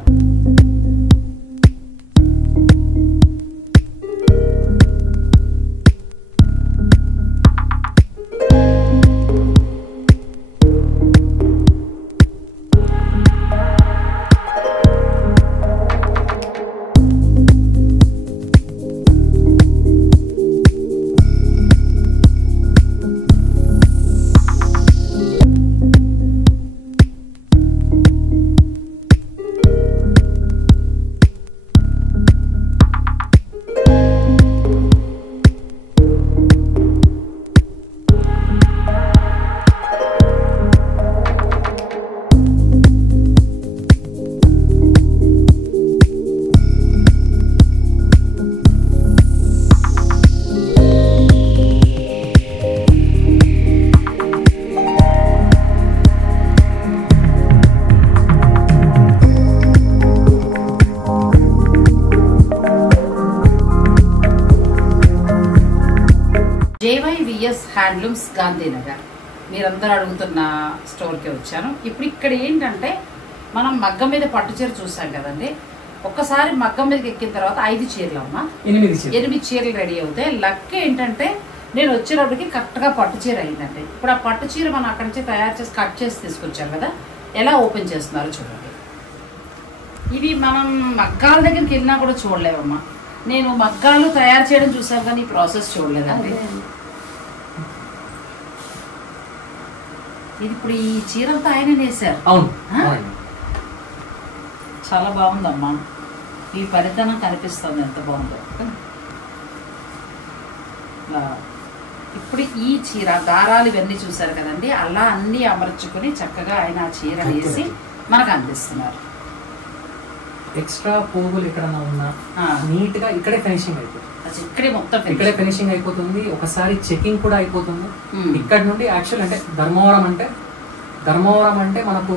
JYVS హ్యాండ్లూమ్స్ గాంధీనగర్, మీరందరూ అడుగుతున్న స్టోర్కి వచ్చాను. ఇప్పుడు ఇక్కడ ఏంటంటే మనం మగ్గం మీద పట్టు చీర చూసాం కదండి. ఒక్కసారి మగ్గం మీదకి ఎక్కిన తర్వాత 5 చీరలు అమ్మా, 8 చీరలు రెడీ అవుతాయి. లక్ ఏంటంటే నేను వచ్చేటప్పటికి కరెక్ట్గా పట్టు చీర అయిందండి. ఇప్పుడు ఆ పట్టు చీర మనం అక్కడి నుంచి తయారు చేసి కట్ చేసి తీసుకొచ్చాం కదా, ఎలా ఓపెన్ చేస్తున్నారో చూడండి. ఇవి మనం మగ్గాల దగ్గరికి వెళ్ళినా కూడా చూడలేమమ్మా. నేను మగ్గాలు తయారు చేయడం చూసాను కానీ ఈ ప్రాసెస్ చూడలేదండి. ఇది ఇప్పుడు ఈ చీరంతా ఆయన వేశారు. అవును, చాలా బాగుందమ్మా, ఈ పరిధానం కనిపిస్తుంది ఎంత బాగుందో. ఇప్పుడు ఈ చీర దారాలు ఇవన్నీ చూసారు కదండి, అలా అన్ని అమర్చుకుని చక్కగా ఆయన ఆ చీర వేసి మనకు అందిస్తున్నారు. ఎక్స్ట్రా పోగులు ఎక్కడన్నా ఉన్నా నీట్ గా ఇక్కడే ఫినిషింగ్ అయిపోతుంది. ఇక్కడే మొత్తం ఇక్కడే ఫినిషింగ్ అయిపోతుంది. ఒకసారి చెకింగ్ కూడా అయిపోతుంది. ఇక్కడ నుండి యాక్చువల్ అంటే ధర్మవరం అంటే మనకు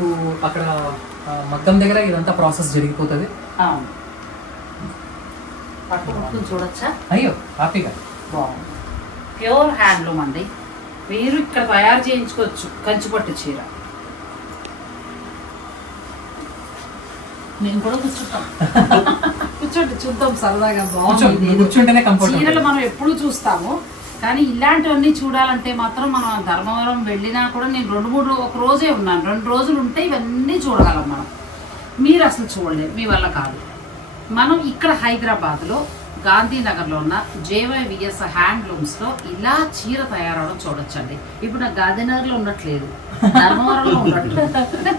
అక్కడ మగ్గం దగ్గర ఇదంతా ప్రాసెస్ జరిగిపోతుంది. పట్టుకుంటూ చూడొచ్చా? అయ్యో హ్యాపీగా బాగుంది. ప్యూర్ హ్యాండ్లూమ్ అండి. మీరు ఇక్కడ తయారు చేయించుకోవచ్చు కంచిపట్టు చీర. నేను కూడా కూర్చుంటాం. కూర్చోండి, చూద్దాం సరదాగా. బాగుంది. చీరలు మనం ఎప్పుడు చూస్తాము కానీ ఇలాంటివన్నీ చూడాలంటే మాత్రం మనం ధర్మవరం వెళ్ళినా కూడా నేను 2-3 ఒక రోజే ఉన్నాను. 2 రోజులు ఉంటే ఇవన్నీ చూడగలం మనం. మీరు అసలు చూడలేరు, మీ వల్ల కాదు. మనం ఇక్కడ హైదరాబాద్లో గాంధీనగర్లో ఉన్న JYVS హ్యాండ్లూమ్స్లో ఇలా చీర తయారవడం చూడొచ్చండి. ఇప్పుడు నాకు గాంధీనగర్లో ఉండట్లేదు, ధర్మవరంలో ఉండట్లేదు.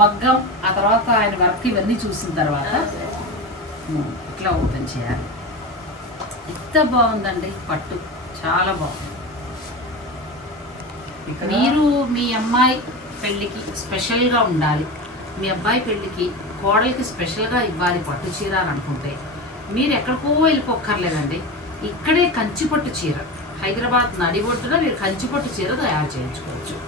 మగ్గం ఆ తర్వాత ఆయన వర్క్ ఇవన్నీ చూసిన తర్వాత ఇట్లా ఓపెన్ చేయాలి. ఎంత బాగుందండి పట్టు, చాలా బాగుంది. మీరు మీ అమ్మాయి పెళ్ళికి స్పెషల్గా ఉండాలి, మీ అబ్బాయి పెళ్ళికి కోడలికి స్పెషల్గా ఇవ్వాలి పట్టు చీర అని అనుకుంటే మీరు ఎక్కడికో వెళ్ళిపోక్కర్లేదండి. ఇక్కడే కంచిపట్టు చీర, హైదరాబాద్ నడిబొట్టున మీరు కంచిపట్టు చీర తయారు చేయించుకోవచ్చు.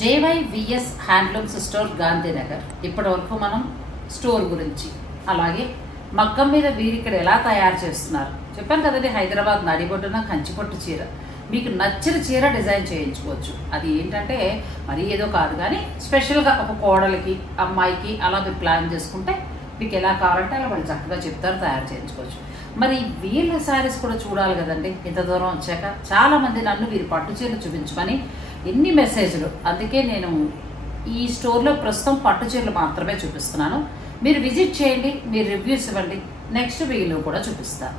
JYVS handlooms store Gandhinagar. ఇప్పటి వరకు మనం స్టోర్ గురించి, అలాగే మగ్గం మీద వీరు ఇక్కడ ఎలా తయారు చేస్తున్నారు చెప్పాను కదండి. హైదరాబాద్ నడిబొడ్డున కంచిపట్టు చీర, మీకు నచ్చిన చీర డిజైన్ చేయించుకోవచ్చు. అది ఏంటంటే మరి ఏదో కాదు కానీ స్పెషల్గా ఒక కోడలికి అమ్మాయికి అలా మీరు ప్లాన్ చేసుకుంటే మీకు ఎలా కావాలంటే అలా వాళ్ళు చక్కగా చెప్తారు, తయారు చేయించుకోవచ్చు. మరి వీళ్ళ శారీస్ కూడా చూడాలి కదండి. ఇంత దూరం వచ్చాక చాలా మంది నన్ను వీరు పట్టు చీరలు చూపించమని ఎన్ని మెసేజ్లు. అందుకే నేను ఈ స్టోర్లో ప్రస్తుతం పట్టు చీరలు మాత్రమే చూపిస్తున్నాను. మీరు విజిట్ చేయండి, మీరు రివ్యూస్ ఇవ్వండి. నెక్స్ట్ వీళ్ళు కూడా చూపిస్తాను.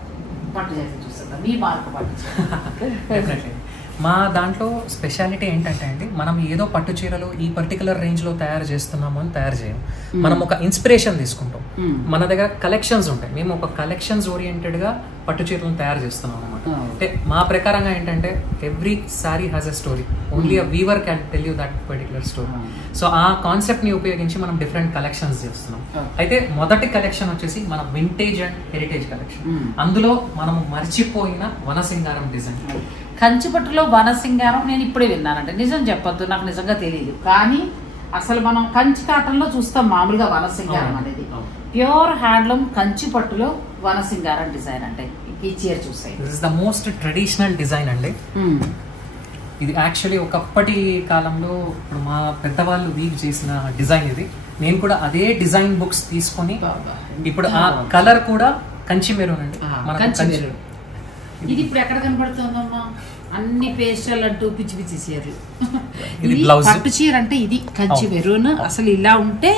పట్టు చీరలు చూస్తుందా మీ మార్పు పట్టు చీర. మా దాంట్లో స్పెషాలిటీ ఏంటంటే అండి, మనం ఏదో పట్టు చీరలు ఈ పర్టికులర్ రేంజ్ లో తయారు చేస్తున్నాము అని తయారు చేయం. మనం ఒక ఇన్స్పిరేషన్ తీసుకుంటాం. మన దగ్గర కలెక్షన్స్ ఉంటాయి. మేము ఒక కలెక్షన్స్ ఓరియంటెడ్ గా పట్టు చీరలను తయారు చేస్తున్నాం అనమాట. అంటే మా ప్రకారంగా ఏంటంటే every sari has a story, only a weaver can tell you that particular story. So ఆ కాన్సెప్ట్ ని ఉపయోగించి మనం డిఫరెంట్ కలెక్షన్స్ చేస్తున్నాం. అయితే మొదటి కలెక్షన్ వచ్చేసి మన వింటేజ్ అండ్ హెరిటేజ్ కలెక్షన్. అందులో మనము మర్చిపోయిన వనసింగారం డిజైన్. కంచిపట్టులో వనసింగారం నేను ఇప్పుడే విన్నానంటే, నిజం చెప్పొద్దు, నాకు నిజంగా తెలియదు. కానీ అసలు మనం కంచి కాటన్లో చూస్తాం మామూలుగా వనసింగారం అనేది. ప్యూర్ హ్యాండ్లూమ్ కంచిపట్టులో వనసింగారం డిజైన్ అంటే ఈ చీర చూస్తాయి. This is the most traditional design అండి. ఇది యాక్చువల్లీ ఒకప్పటి కాలంలో ఇప్పుడు మా పెద్దవాళ్ళు వీక్ చేసిన డిజైన్ ఇది. నేను కూడా అదే డిజైన్ బుక్స్ తీసుకొని ఇప్పుడు ఆ కలర్ కూడా కంచి మెరూన్ అండి. ఇది ఇప్పుడు ఎక్కడ కనబడుతుందమ్మా? అన్ని పేస్టల్ అంటూ పిచ్చి పిచ్చి చీరలు. ఇది పట్టు చీర అంటే ఇది కంచి మెరూన్. అసలు ఇలా ఉంటే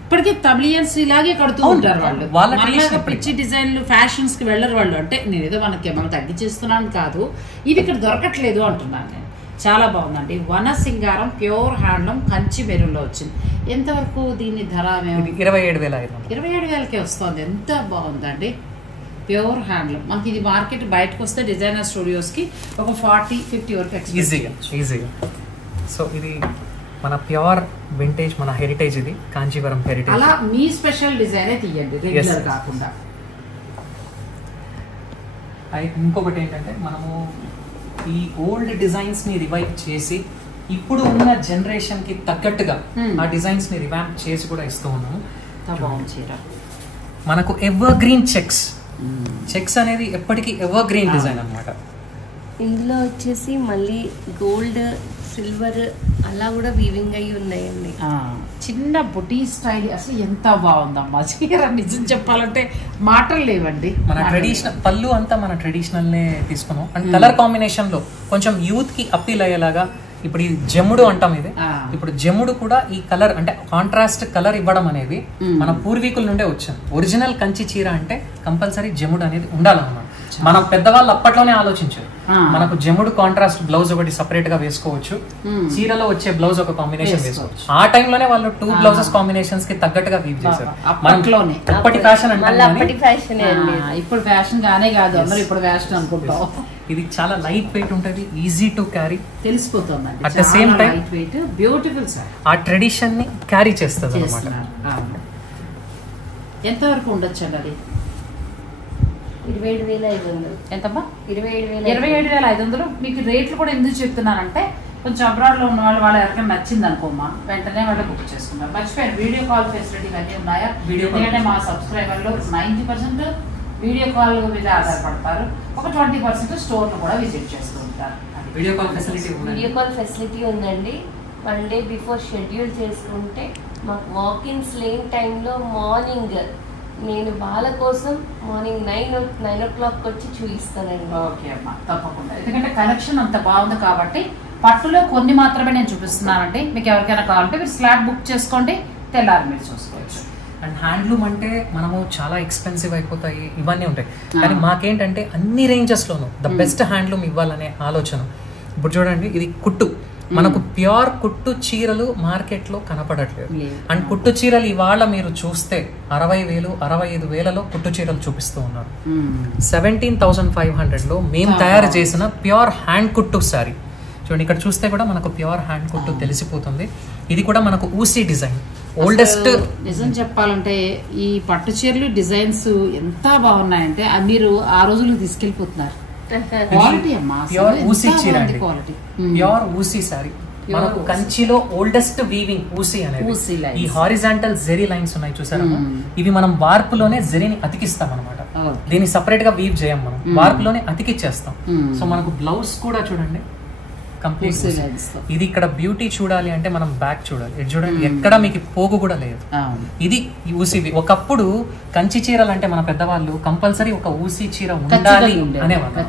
ఇప్పటికీ తమిళియన్స్ ఇలాగే కడుతూ ఉంటారు వాళ్ళు. పిచ్చి డిజైన్లు ఫ్యాషన్స్ కి వెళ్ళరు వాళ్ళు. అంటే నేనేదో మనం తగ్గించేస్తున్నాను కాదు, ఇది ఇక్కడ దొరకట్లేదు అంటున్నాను నేను. చాలా బాగుందండి. వనసింగారం ప్యూర్ హ్యాండ్లూమ్ కంచి మెరూన్ లో వచ్చింది. ఎంతవరకు దీని ధర? 27,000కే వస్తుంది. ఎంత బాగుందండి. Pure handloom. మనకి ఇది మార్కెట్ బయటకు వస్తే డిజైనర్ స్టూడియోస్ కి ఒక 40-50 వరకు ఈజీగా. సో ఇది మన ప్యూర్ వింటేజ్, మన హెరిటేజ్. ఇది కాంచీవరం హెరిటేజ్. అలా మీ స్పెషల్ డిజైన్ తీయండి, రెగ్యులర్ కాకుండా. ఇంకొకటి ఏంటంటే మనము ఈ ఓల్డ్ డిజైన్స్ ని రివైవ్ చేసి ఇప్పుడు ఉన్న జనరేషన్ కి తగ్గట్టుగా ఆ డిజైన్స్ ని రివాంప్ చేసి కూడా ఇస్తూ ఉన్నాము. బాగుంది చీర. మనకు ఎవర్ గ్రీన్ చెక్స్ అనేది ఎప్పటికీ ఎవర్ గ్రీన్ డిజైన్ అన్నమాట. ఇందులో వచ్చేసి మళ్ళీ గోల్డ్, సిల్వర్ అలా కూడా వీవింగ్ అయ్యి ఉన్నాయండి. చిన్న బుటీ స్టైల్. అసలు ఎంత బాగుందమ్మా చీర, నిజం చెప్పాలంటే మాటలు లేవండి. మన ట్రెడిషనల్ పళ్ళు అంతా మన ట్రెడిషనల్ నే తీసుకున్నాం. అండ్ కలర్ కాంబినేషన్ లో కొంచెం యూత్ కి అప్పీల్ అయ్యేలాగా ఇప్పుడు ఈ జమ్ముడు అంటాం. ఇది ఇప్పుడు జమ్ముడు కూడా ఈ కలర్ అంటే కాంట్రాస్ట్ కలర్ ఇవ్వడం అనేది మన పూర్వీకుల నుండే వచ్చింది. ఒరిజినల్ కంచి చీర అంటే కంపల్సరీ జమ్ముడు అనేది ఉండాలన్నమాట. మన పెద్దవాళ్ళు అప్పట్లోనే ఆలోచించారు. మనకు జమ్ముడు కాంట్రాస్ట్ బ్లౌజ్ ఒకటి సపరేట్ గా వేసుకోవచ్చు, చీరలో వచ్చే బ్లౌజ్ ఒక కాంబినేషన్ వేసుకోవచ్చు. ఆ టైంలోనే వాళ్ళు 2 బ్లౌజెస్ కాంబినేషన్స్ కి తగ్గట్టుగా వీవ్ చేశారు. అప్పట్లోనే అప్పటి ఫ్యాషన్ అంటే ఇప్పుడు ఫ్యాషన్ గానే కాదు, అందరూ ఇప్పుడు ఫ్యాషన్ అనుకుంటాం. ఇది చాలా లైట్ వెయిట్ ఉంటుంది, ఈజీ టు క్యారీ, తెలిసిపోతుంది. At the same time light weight, beautiful sir. ఆ ట్రెడిషన్ ని క్యారీ చేస్తుంది అన్నమాట. ఎంత వరకు ఉండొచ్చు అండి అది? 27,500. ఎంతమ్మా? 27,500. మీకు రేట్లు కూడా ఎందుకు చెప్తున్నానంటే కొంచెం అబ్రాడ్ లో ఉన్న వాళ్ళు ఎవరికైనా నచ్చింది అనుకోమ్మా, వెంటనే వాళ్ళు బుక్ చేసుకుంటారు. మర్చిపోయారు, వీడియో కాల్ ఫెసిలిటీ అన్నీ ఉన్నాయా? ఎందుకంటే మా సబ్స్క్రైబర్లు 90% వీడియో కాల్ మీద ఆధారపడతారు. ఒక 20% స్టోర్ ను కూడా విజిట్ చేస్తూ ఉంటారు. వీడియో కాల్ ఫెసిలిటీ ఉందండి. 1 డే బిఫోర్ షెడ్యూల్ చేసుకుంటే మాకు వాకిన్స్ లేని టైంలో మార్నింగ్ నేను వాళ్ళ కోసం మార్నింగ్ 9 o'clock వచ్చి చూపిస్తానండి. ఓకే అమ్మా, తప్పకుండా. ఎందుకంటే కలెక్షన్ అంత బాగుంది కాబట్టి పట్టులో కొన్ని మాత్రమే నేను చూపిస్తున్నానండి. మీకు ఎవరికైనా కావాలంటే మీరు స్లాబ్ బుక్ చేసుకోండి, తెల్లారి మీరు చూసుకోవచ్చు. అండ్ హ్యాండ్లూమ్ అంటే మనము చాలా ఎక్స్పెన్సివ్ అయిపోతాయి, ఇవన్నీ ఉంటాయి. కానీ మాకేంటంటే అన్ని రేంజెస్ లోనూ ద బెస్ట్ హ్యాండ్లూమ్ ఇవ్వాలనే ఆలోచన. ఇప్పుడు చూడండి, ఇది కుట్టు. మనకు ప్యూర్ కుట్టు చీరలు మార్కెట్ లో కనపడట్లేదు. అండ్ కుట్టు చీరలు ఇవాళ మీరు చూస్తే 60,000, 65,000లో కుట్టు చీరలు చూపిస్తూ ఉన్నారు. 17,500 లో మేము తయారు చేసిన ప్యూర్ హ్యాండ్ కుట్టు సారీ చూడండి. ఇక్కడ చూస్తే కూడా మనకు ప్యూర్ హ్యాండ్ కుట్టు తెలిసిపోతుంది. ఇది కూడా మనకు ఊసీ డిజైన్, ఓల్డెస్ట్. నిజం చెప్పాలంటే ఈ పట్టు చీరలు డిజైన్స్ ఎంత బాగున్నాయంటే మీరు ఆ రోజులు తీసుకెళ్లిపోతున్నారు. ప్యూర్ ఊసీ చీర అండి, ప్యూర్ ఊసీ సారీ. మనకు కంచిలో ఓల్డెస్ట్ వీవింగ్ ఊసీ అనేది. ఈ హారిజాంటల్ జెరీ లైన్స్ ఉన్నాయి చూసారా, ఇవి మనం వార్పులోనే జెరీని అతికిస్తాం అనమాట. దీన్ని సపరేట్ గా వీవ్ చేయం, మనం వార్పులోనే అతికిచ్చేస్తాం. సో మనకు బ్లౌజ్ కూడా చూడండి కంప్లీట్. ఇది ఇక్కడ బ్యూటీ చూడాలి అంటే మనం బ్యాక్ చూడాలి. ఇది చూడండి, ఎక్కడ మీకు పోగు కూడా లేదు. ఇది ఊసీ. ఒకప్పుడు కంచి చీరలు అంటే మన పెద్దవాళ్ళు కంపల్సరీ ఒక ఊసీ చీర ఉండాలి అనేవాళ్ళు.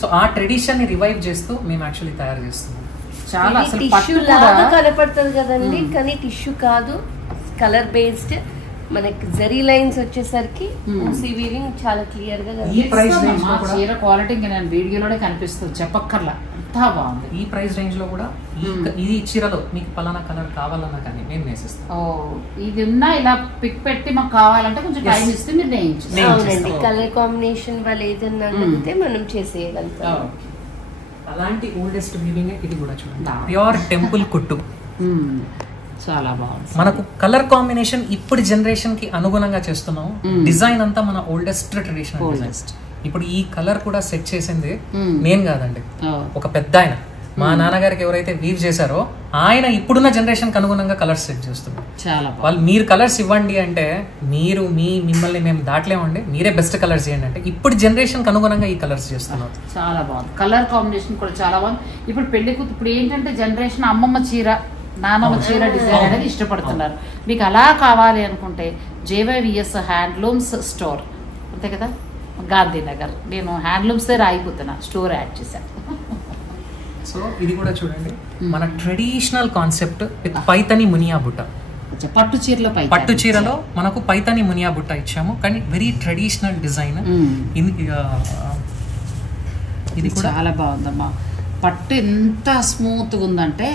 సో ఆ ట్రెడిషన్ ని రివైవ్ చేస్తూ మేము యాక్చువల్లీ తయారు చేస్తున్నాం. చాలా టిష్యూ లాగా కనపడుతుంది కదండి, కానీ టిష్యూ కాదు, కలర్ బేస్డ్. మనకి జరీ లైన్స్ వచ్చేసరికి ఊసీ వీవింగ్ చాలా క్లియర్ గా చీర క్వాలిటీ నేను వీడియోలోనే కనిపిస్తుంది, చెప్పక్కర్లా. ఎంత బాగుంది. ఈ ప్రైస్ రేంజ్ లో కూడా ఇది చీరలో మీకు పలానా కలర్ కావాలన్నా కానీ నేను నేసిస్తాను. ఇది ఉన్నా ఇలా పిక్ పెట్టి మాకు కావాలంటే కొంచెం టైం ఇస్తే మీరు అవునండి, కలర్ కాంబినేషన్ వాళ్ళు ఏదన్నా అడిగితే మనం చేసేయగలుగుతాం. అలాంటి ఓల్డెస్ట్ వీవింగ్ ఇది కూడా చూడండి, ప్యూర్ టెంపుల్ కుట్టు. చాలా బాగుంది. మనకు కలర్ కాంబినేషన్ ఇప్పుడు జనరేషన్ కి అనుగుణంగా చేస్తున్నాం. డిజైన్ అంతా మన ఓల్డెస్ట్ ట్రెడిషనల్ డిజైన్. ఇప్పుడు ఈ కలర్ కూడా సెట్ చేసింది నేను కాదండి, ఒక పెద్ద ఆయన, మా నాన్నగారికి ఎవరైతే వీవ్ చేశారో ఆయన ఇప్పుడున్న జనరేషన్ కి అనుగుణంగా కలర్స్ సెట్ చేస్తున్నారు. చాలా వాళ్ళు మీరు కలర్స్ ఇవ్వండి అంటే మిమ్మల్ని మేము దాటలేమండి, మీరే బెస్ట్ కలర్స్ ఇవ్వండి అంటే ఇప్పుడు జనరేషన్ కి అనుగుణంగా ఈ కలర్స్ చేస్తున్నారు. చాలా బాగుంది. కలర్ కాంబినేషన్ కూడా చాలా బాగుంది. ఇప్పుడు పెళ్లి కూతురు ఇప్పుడు ఏంటంటే జనరేషన్ అమ్మమ్మ చీర నానమ్మ చీర డిజైన్ అనేది ఇష్టపడుతున్నారు. మీకు అలా కావాలి అనుకుంటే JYVS హ్యాండ్లూమ్స్ స్టోర్ అంతే కదా, గాంధీనగర్. నేను హ్యాండ్లూమ్స్ దగ్గర ఆగిపోతున్నా, స్టోర్ యాడ్ చేశాను. సో ఇది కూడా చూడండి, మన traditional concept with Paithani Muniya బుట్ట. పట్టు చీరలో మనకు పైతని మునియా బుట్ట ఇచ్చాము, కానీ వెరీ ట్రెడిషనల్ డిజైన్. ఇది చాలా బాగుందమ్మా. పట్టు ఎంత స్మూత్గా ఉందంటే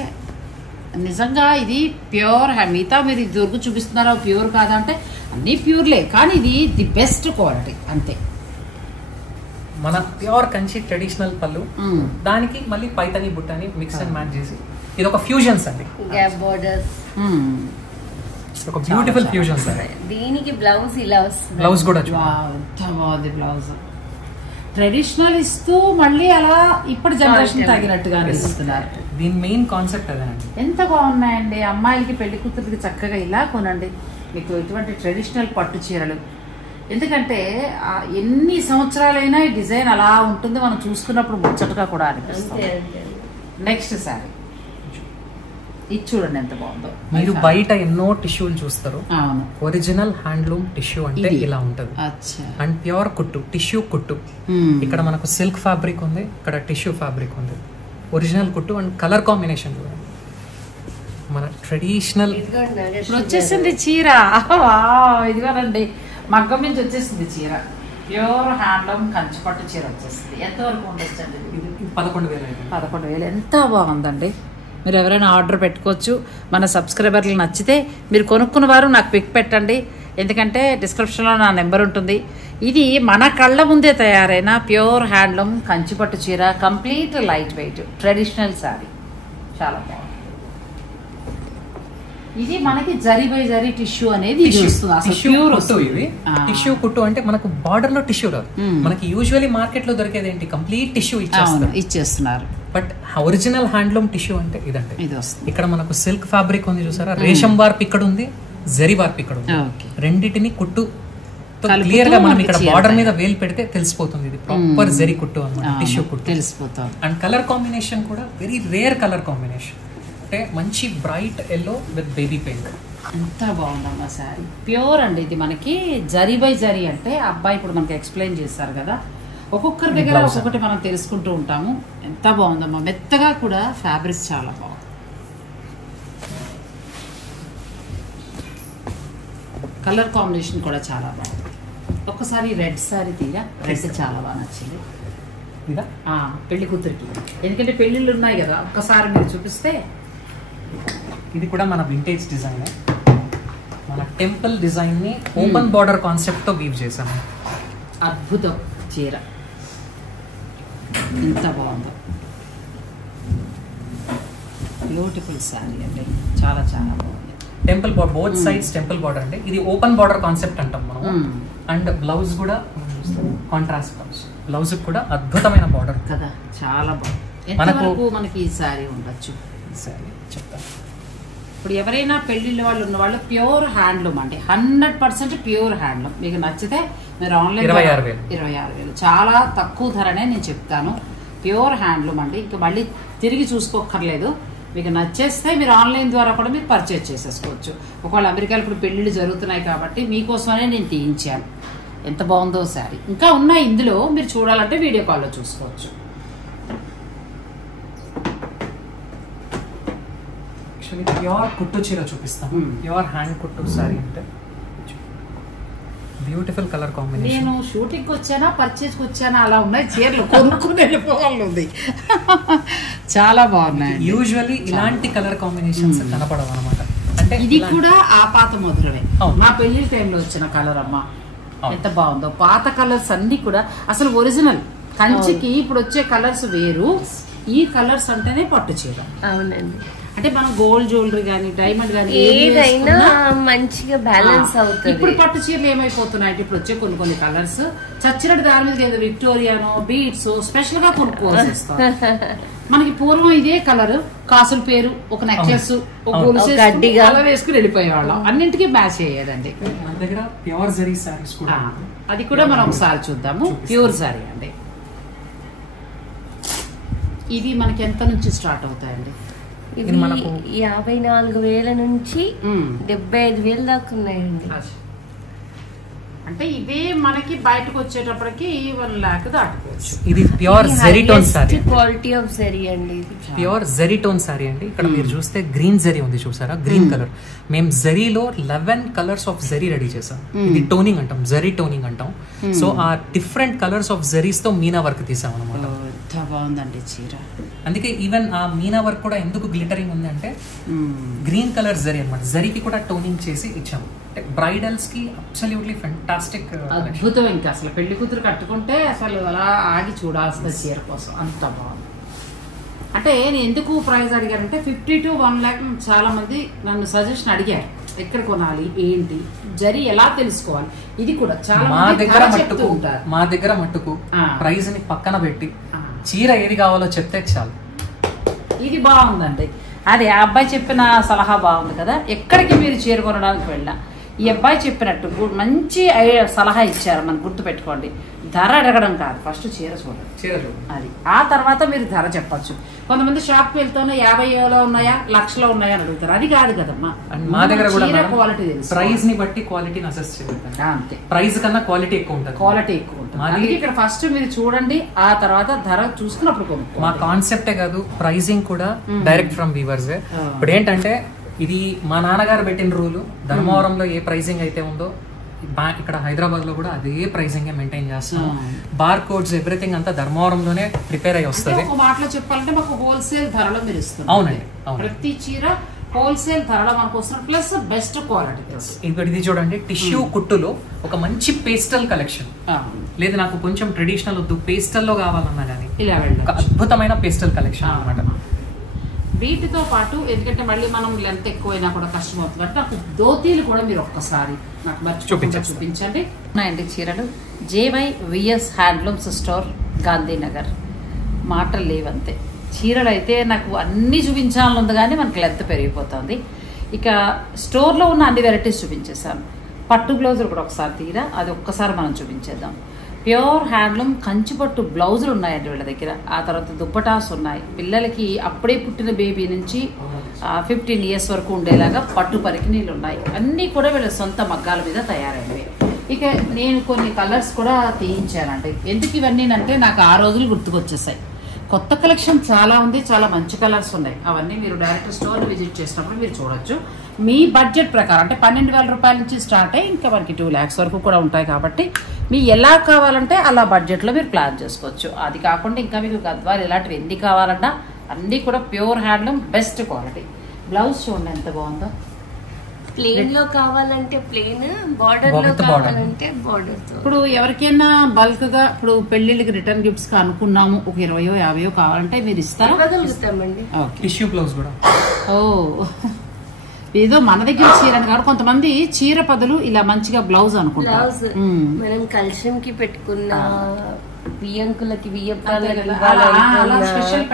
నిజంగా ఇది ప్యూర్. మిగతా మీరు ఇది దొరికి చూపిస్తున్నారా ప్యూర్ కాదంటే అన్నీ ప్యూర్లే, కానీ ఇది ది బెస్ట్ క్వాలిటీ అంతే. మన ప్యూర్ కంచి ట్రెడిషనల్ పళ్ళు, దానికి మళ్ళీ పైతని బుట్టని మిక్స్ అండ్ మ్యాచ్ చేసి ఇది ఒక ఫ్యూజన్స్ అండి. గ్యాప్ బోర్డర్స్, ఒక బ్యూటిఫుల్ ఫ్యూజన్స్. దీనికి బ్లౌజ్ ఇలా వస్తుంది. బ్లౌజ్ కూడా ఎంత బాగుంది. బ్లౌజ్ ట్రెడిషనల్ ఇస్తూ మళ్ళీ అలా ఇప్పుడు జనరేషన్ తగినట్టుగా ఇస్తున్నారు. దీని మెయిన్ కాన్సెప్ట్ అదేనండి. ఎంత బాగున్నాయండి. అమ్మాయిలకి పెళ్లి కూతురికి చక్కగా ఇలా కొనండి మీకు ఇటువంటి ట్రెడిషనల్ పట్టు చీరలు. ఎందుకంటే ఎన్ని సంవత్సరాలైనా ఈ డిజైన్ అలా ఉంటుంది, మనం చూసుకున్నప్పుడు ముచ్చటగా కూడా అనిపిస్తుంది. నెక్స్ట్ శారీ ఇది చూడండి ఎంత బాగుందో. మీరు బయట ఎన్నో టిష్యూలు చూస్తారు, ఒరిజినల్ హ్యాండ్లూమ్ టిష్యూ అంటే ఇలా ఉంటది. అండ్ ప్యూర్ కుట్టు, టిష్యూ కుట్టు. ఇక్కడ మనకు సిల్క్ ఫ్యాబ్రిక్ ఉంది, ఇక్కడ టిష్యూ ఫ్యాబ్రిక్ ఉంది. ఒరిజినల్ కుట్టు అండ్ కలర్ కాంబినేషన్ చూడండి, మన ట్రెడిషనల్. వచ్చేసింది చీర, ఇదిగోనండి మగ్గం నుంచి వచ్చేసింది చీర. ప్యూర్ హ్యాండ్లూమ్ కంచిపట్టు చీర వచ్చేసింది. ఎంతవరకు ఉండొచ్చండి? 11,000. ఎంత బాగుందండి. మీరు ఎవరైనా ఆర్డర్ పెట్టుకోవచ్చు. మన సబ్స్క్రైబర్లు నచ్చితే మీరు కొనుక్కున్న వారు నాకు పిక్ పెట్టండి, ఎందుకంటే డిస్క్రిప్షన్లో నా నెంబర్ ఉంటుంది. ఇది మన కళ్ళ ముందే తయారైన ప్యూర్ హ్యాండ్లూమ్ కంచిపట్టు చీర, complete light weight traditional sari. చాలా బాగుంది. ఇది మనకి జరీ బై జరీ టిష్యూ అనేది టిష్యూ కుట్టు అంటే మనకు బార్డర్ లో టిష్యూ రాదు. మనకి యూజువల్లీ మార్కెట్ లో దొరికేది ఏంటి, కంప్లీట్ టిష్యూ ఇచ్చేస్తున్నారు. బట్ ఒరిజినల్ హ్యాండ్లూమ్ టిష్యూ అంటే ఇదంటే ఇక్కడ మనకు సిల్క్ ఫ్యాబ్రిక్ ఉంది చూసారా, రేషం వార్ప్ ఇక్కడ ఉంది, జరీ వార్ప్ ఇక్కడ ఉంది. రెండింటిని కుట్టు క్లియర్ గా మనం ఇక్కడ బార్డర్ మీద వేలు పెడితే తెలిసిపోతుంది ఇది ప్రాపర్ జరీ కుట్టు అన్నమాట, టిష్యూ కుట్టు తెలిసిపోతుంది. అండ్ కలర్ కాంబినేషన్ కూడా వెరీ రేర్ కలర్ కాంబినేషన్, అంటే మంచి bright yellow with baby pink. ఎంత బాగుందమ్మా శారీ. ప్యూర్ అండి ఇది. మనకి జరీ బై జరీ అంటే అబ్బాయి ఇప్పుడు మనకి ఎక్స్ప్లెయిన్ చేస్తారు కదా, ఒక్కొక్కరి దగ్గర ఒక్కొక్కటి మనం తెలుసుకుంటూ ఉంటాము. ఎంత బాగుందమ్మా, మెత్తగా కూడా ఫ్యాబ్రిక్ చాలా బాగుంది. కలర్ కాంబినేషన్ కూడా చాలా బాగుంది. ఒక్కసారి రెడ్ శారీ తీరా, రెడ్ చాలా బాగా నచ్చింది పెళ్లి కూతురికి, ఎందుకంటే పెళ్లిళ్ళు ఉన్నాయి కదా, ఒక్కసారి మీరు చూపిస్తే. ఇది కూడా మన వింటేజ్ డిజైన్, మన టెంపుల్ డిజైన్ ని ఓపెన్ బార్డర్ కాన్సెప్ట్ తో వీవ్ చేసాము. అద్భుతం చీర, ఎంత బాగుందో. బ్యూటిఫుల్ శారీ అండి, చాలా చాలా బాగుంది. Temple border, both sides temple border అంటే ఇది ఓపెన్ బార్డర్ కాన్సెప్ట్ అంటాం మనం. అండ్ బ్లౌజ్ కూడా కాంట్రాస్ట్ బ్లౌజ్, బ్లౌజ్ కూడా అద్భుతమైన బార్డర్ కదా, చాలా బాగుంది. మనకి ఈ శారీ ఉండొచ్చు. శారీ చెప్తాను. ఇప్పుడు ఎవరైనా పెళ్లిళ్ళ వాళ్ళు ఉన్న వాళ్ళు ప్యూర్ హ్యాండ్లూమ్ అండి, 100% ప్యూర్ హ్యాండ్లూమ్. మీకు నచ్చితే మీరు ఆన్లైన్ 26,000 చాలా తక్కువ ధరనే నేను చెప్తాను. ప్యూర్ హ్యాండ్లూమ్ అండి, ఇంకా మళ్ళీ తిరిగి చూసుకోక్కర్లేదు. మీకు నచ్చేస్తే మీరు ఆన్లైన్ ద్వారా కూడా మీరు పర్చేజ్ చేసేసుకోవచ్చు. ఒకవేళ అమెరికాలో ఇప్పుడు పెళ్లిళ్ళు జరుగుతున్నాయి కాబట్టి మీకోసమనే నేను తీయించాను. ఎంత బాగుందో శారీ. ఇంకా ఉన్నాయి ఇందులో, మీరు చూడాలంటే వీడియో కాల్లో చూసుకోవచ్చు. ప్యూర్ కుట్టు చీర చూపిస్తాం. ప్యూర్ హ్యాండ్ కుట్టు సారీ అంటే బ్యూటిఫుల్ కలర్ కాంబినేషన్. నేను షూటింగ్ కి వచ్చానా పర్చేస్ కి వచ్చానా అలా ఉన్నాయి చీరలు, కొనుక్కుని వెళ్ళిపోవాలి. చాలా బాగున్నాయి. యూజువల్లీ ఇలాంటి కలర్ కాంబినేషన్స్ కనపడవు అనమాట. అంటే ఇది కూడా ఆపాత మధురమే. మా పెళ్లి టైంలో వచ్చిన కలర్ అమ్మా ఎంత బాగుందో. పాత కలర్స్ అన్ని కూడా అసలు ఒరిజినల్ కంచికి ఇప్పుడు వచ్చే కలర్స్ వేరు. ఈ కలర్స్ అంటేనే పట్టు చీర. అవునండి. అంటే మనం గోల్డ్ జ్యువెలరీ గానీ డైమండ్ గానీ ఏదైనా మంచిగా బ్యాలెన్స్ అవుతుంది. ఇప్పుడు పట్టు చీరలు ఏమైపోతున్నాయి, ఇప్పుడు వచ్చే కొన్ని కలర్స్ చచ్చినట్టు దాని మీద ఏదో విక్టోరియానో బీట్స్ స్పెషల్ గా కొనుక్కోవాల్సి వస్తుంది. మనకి పూర్వం ఇదే కలర్, కాసుల పేరు, ఒక నెక్లెస్, ఒక గొలుసు కలర్ వేసుకుని వెళ్ళిపోయేవాళ్ళం. అన్నింటికి మ్యాచ్ అయ్యేదండి. మన దగ్గర ప్యూర్ జరీ సారీస్ కూడా, అది కూడా మనం ఒకసారి చూద్దాము. ప్యూర్ జరీ అండి. ఇవి మనకి ఎంత నుంచి స్టార్ట్ అవుతాయండి? ఇవి 54,000 నుంచి 75,000 దాకా ఉన్నాయండి. అంటే ఇవే మనకి బయటకు వచ్చేటప్పటికి 1 lakh దాటుకోవచ్చు. ఇది ప్యూర్ జెరీటోన్ సారీ, క్వాలిటీ ఆఫ్ జరీ అండి. ఇది ప్యూర్ జెరీటోన్ సారీ అండి. ఇక్కడ మీరు చూస్తే గ్రీన్ జరీ ఉంది చూసారా, గ్రీన్ కలర్. మేము జరీలో 11 కలర్స్ ఆఫ్ జరీ రెడీ చేసాం. ఇది టోనింగ్ అంటాం, జరీ టోనింగ్ అంటాం. సో ఆ డిఫరెంట్ కలర్స్ ఆఫ్ జరీస్ తో మీనా వర్క్ తీసాం అనమాట. బాగుందండి చీర. అందుకే ఈవెన్ ఆ మీనా వర్క్ కూడా ఎందుకు గ్లిటరింగ్ ఉంది అంటే గ్రీన్ కలర్ జరీ అనమాట. జరీకి కూడా టోనింగ్ చేసి ఇచ్చాము. బ్రైడల్స్ కి అబ్సల్యూట్లీ ఫెంటాస్టిక్, అద్భుతం. ఇంకా అసలు పెళ్లి కూతురు కట్టుకుంటే అసలు అలా ఆగి చూడాల్సిన చీర కోసం అంత బాగుంది. అంటే నేను ఎందుకు ప్రైస్ అడిగానంటే 50 to 1 lakh చాలా మంది నన్ను సజెషన్ అడిగారు, ఎక్కడ కొనాలి ఏంటి, జరీ ఎలా తెలుసుకోవాలి. ఇది కూడా చాలా మా దగ్గర మట్టుకు ప్రైస్ ని పక్కన పెట్టి చీర ఏది కావాలో చెప్తే చాలు. ఇది బాగుందండి. అదే ఆ అబ్బాయి చెప్పిన సలహా బాగుంది కదా. ఎక్కడికి మీరు చీర కొనడానికి వెళ్ళినా ఈ అబ్బాయి చెప్పినట్టు మంచి సలహా ఇచ్చారు. మనం గుర్తు పెట్టుకోండి, ధర అడగడం కాదు, ఫస్ట్ చీర చూడండి. అది ఆ తర్వాత మీరు ధర చెప్పచ్చు. కొంతమంది షాప్ కి వెళ్తాను 50,000 ఉన్నాయా, 1,00,000 ఉన్నాయా అని అడుగుతారు. అది కాదు కదమ్మా. మా దగ్గర కూడా క్వాలిటీ తెలుసు. ప్రైస్ ని బట్టి క్వాలిటీని అసెస్ చేయాలి. అంతే, ప్రైస్ కన్నా క్వాలిటీ ఎక్కువ ఉంటుంది. అందుకే ఇక్కడ ఫస్ట్ మీరు చూడండి, ఆ తర్వాత ధర చూసుకున్నప్పుడు కొనుక్కోండి. మా కాన్సెప్టే కాదు, ప్రైజింగ్ కూడా డైరెక్ట్ ఫ్రమ్ వీవర్స్. ఇప్పుడు ఏంటంటే ఇది మా నాన్నగారు పెట్టిన రూలు. ధర్మవరంలో ఏ ప్రైజింగ్ అయితే ఉందో ఇక్కడ హైదరాబాద్ లో కూడా అదే ప్రైజింగ్ మెయింటైన్ చేస్తాం. బార్ కోడ్స్ ఎవ్రీథింగ్ అంతా ధర్మవరంలోనే ప్రిపేర్ అయ్యి వస్తుంది. ఒక మాటలో చెప్పాలంటే మాకు హోల్సేల్ ధరలో మీరు ఇస్తున్నారు. అవునండి, ప్రతి చీర హోల్సేల్ ధరలో మనకు వస్తున్నారు, ప్లస్ బెస్ట్ క్వాలిటీ. ఇప్పుడు ఇది చూడండి, టిష్యూ కుట్టులో ఒక మంచి పేస్టల్ కలెక్షన్. లేదు నాకు కొంచెం ట్రెడిషనల్ వద్దు, పేస్టల్ లో కావాలన్నా కానీ ఇలా ఒక అద్భుతమైన పేస్టల్ కలెక్షన్ అన్నమాట. వీటితో పాటు ఎందుకంటే మళ్ళీ మనం లెంత్ ఎక్కువైనా కూడా కష్టం అవుతుంది కాబట్టి నాకు ధోతీలు కూడా మీరు ఒక్కసారి నాకు చూపించండి. ఉన్నాయండి చీరలు. JYVS handlooms store, Gandhinagar. మాటలు లేవంతే. చీరలు అయితే నాకు అన్ని చూపించాలని ఉంది కానీ మనకి లెంత్ పెరిగిపోతుంది. ఇక స్టోర్లో ఉన్న అన్ని వెరైటీస్ చూపించేసాను. పట్టు బ్లౌజులు కూడా ఒకసారి తీరా, అది ఒక్కసారి మనం చూపించేద్దాం. ప్యూర్ హ్యాండ్లూమ్ కంచిపట్టు బ్లౌజులు ఉన్నాయండి వీళ్ళ దగ్గర. ఆ తర్వాత దుప్పటాస్ ఉన్నాయి. పిల్లలకి అప్పుడే పుట్టిన బేబీ నుంచి 15 years వరకు ఉండేలాగా పట్టు పరికిణీలు ఉన్నాయి. అన్నీ కూడా వీళ్ళ సొంత మగ్గాల మీద తయారైనవి. ఇక నేను కొన్ని కలర్స్ కూడా తీయించానండి. ఎందుకు ఇవన్నీ అంటే నాకు ఆ రోజులు గుర్తుకొచ్చేసాయి. కొత్త కలెక్షన్ చాలా ఉంది, చాలా మంచి కలర్స్ ఉన్నాయి. అవన్నీ మీరు డైరెక్ట్ స్టోర్ విజిట్ చేసినప్పుడు మీరు చూడొచ్చు. మీ బడ్జెట్ ప్రకారం అంటే 12,000 రూపాయల నుంచి స్టార్ట్ అయ్యి ఇంకా మనకి 2 lakhs వరకు కూడా ఉంటాయి. కాబట్టి మీ ఎలా కావాలంటే అలా బడ్జెట్లో మీరు ప్లాన్ చేసుకోవచ్చు. అది కాకుండా ఇంకా మీకు గద్వాలు ఇలాంటివి ఎన్ని కావాలన్నా అన్నీ కూడా pure handloom, best quality. Blouse చూడండి ఎంత బాగుందో. ప్లేన్ లో కావాలంటే ప్లేన్, బార్డర్ లో కావాలంటే బార్డర్ తో. ఇప్పుడు ఎవరికైనా బల్క్ గా ఇప్పుడు పెళ్లిళ్ళకి రిటర్న్ గిఫ్ట్స్ గా అనుకున్నాము, ఒక 20, 50 కావాలంటే మీరు ఇస్తారా? ఇవ్వగలుగుతామండి. టిష్యూ బ్లౌజ్ కూడా. ఓ ఏదో మన దగ్గర చీర అని కాదు, కొంతమంది చీర పదులు ఇలా మంచిగా బ్లౌజ్ అనుకుంటారు. మనం కల్షం కి పెట్టుకున్న బియ్యంకులకి స్పెషల్